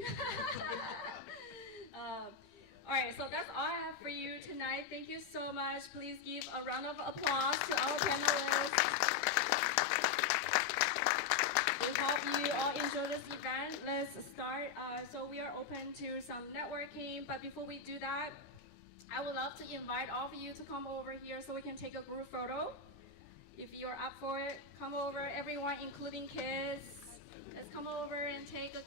All right, so that's all I have for you tonight. Thank you so much. Please give a round of applause to our panelists. We hope you all enjoy this event. Let's start. So we are open to some networking, but before we do that, I would love to invite all of you to come over here so we can take a group photo. If you're up for it, come over, everyone, including kids. Let's come over and take a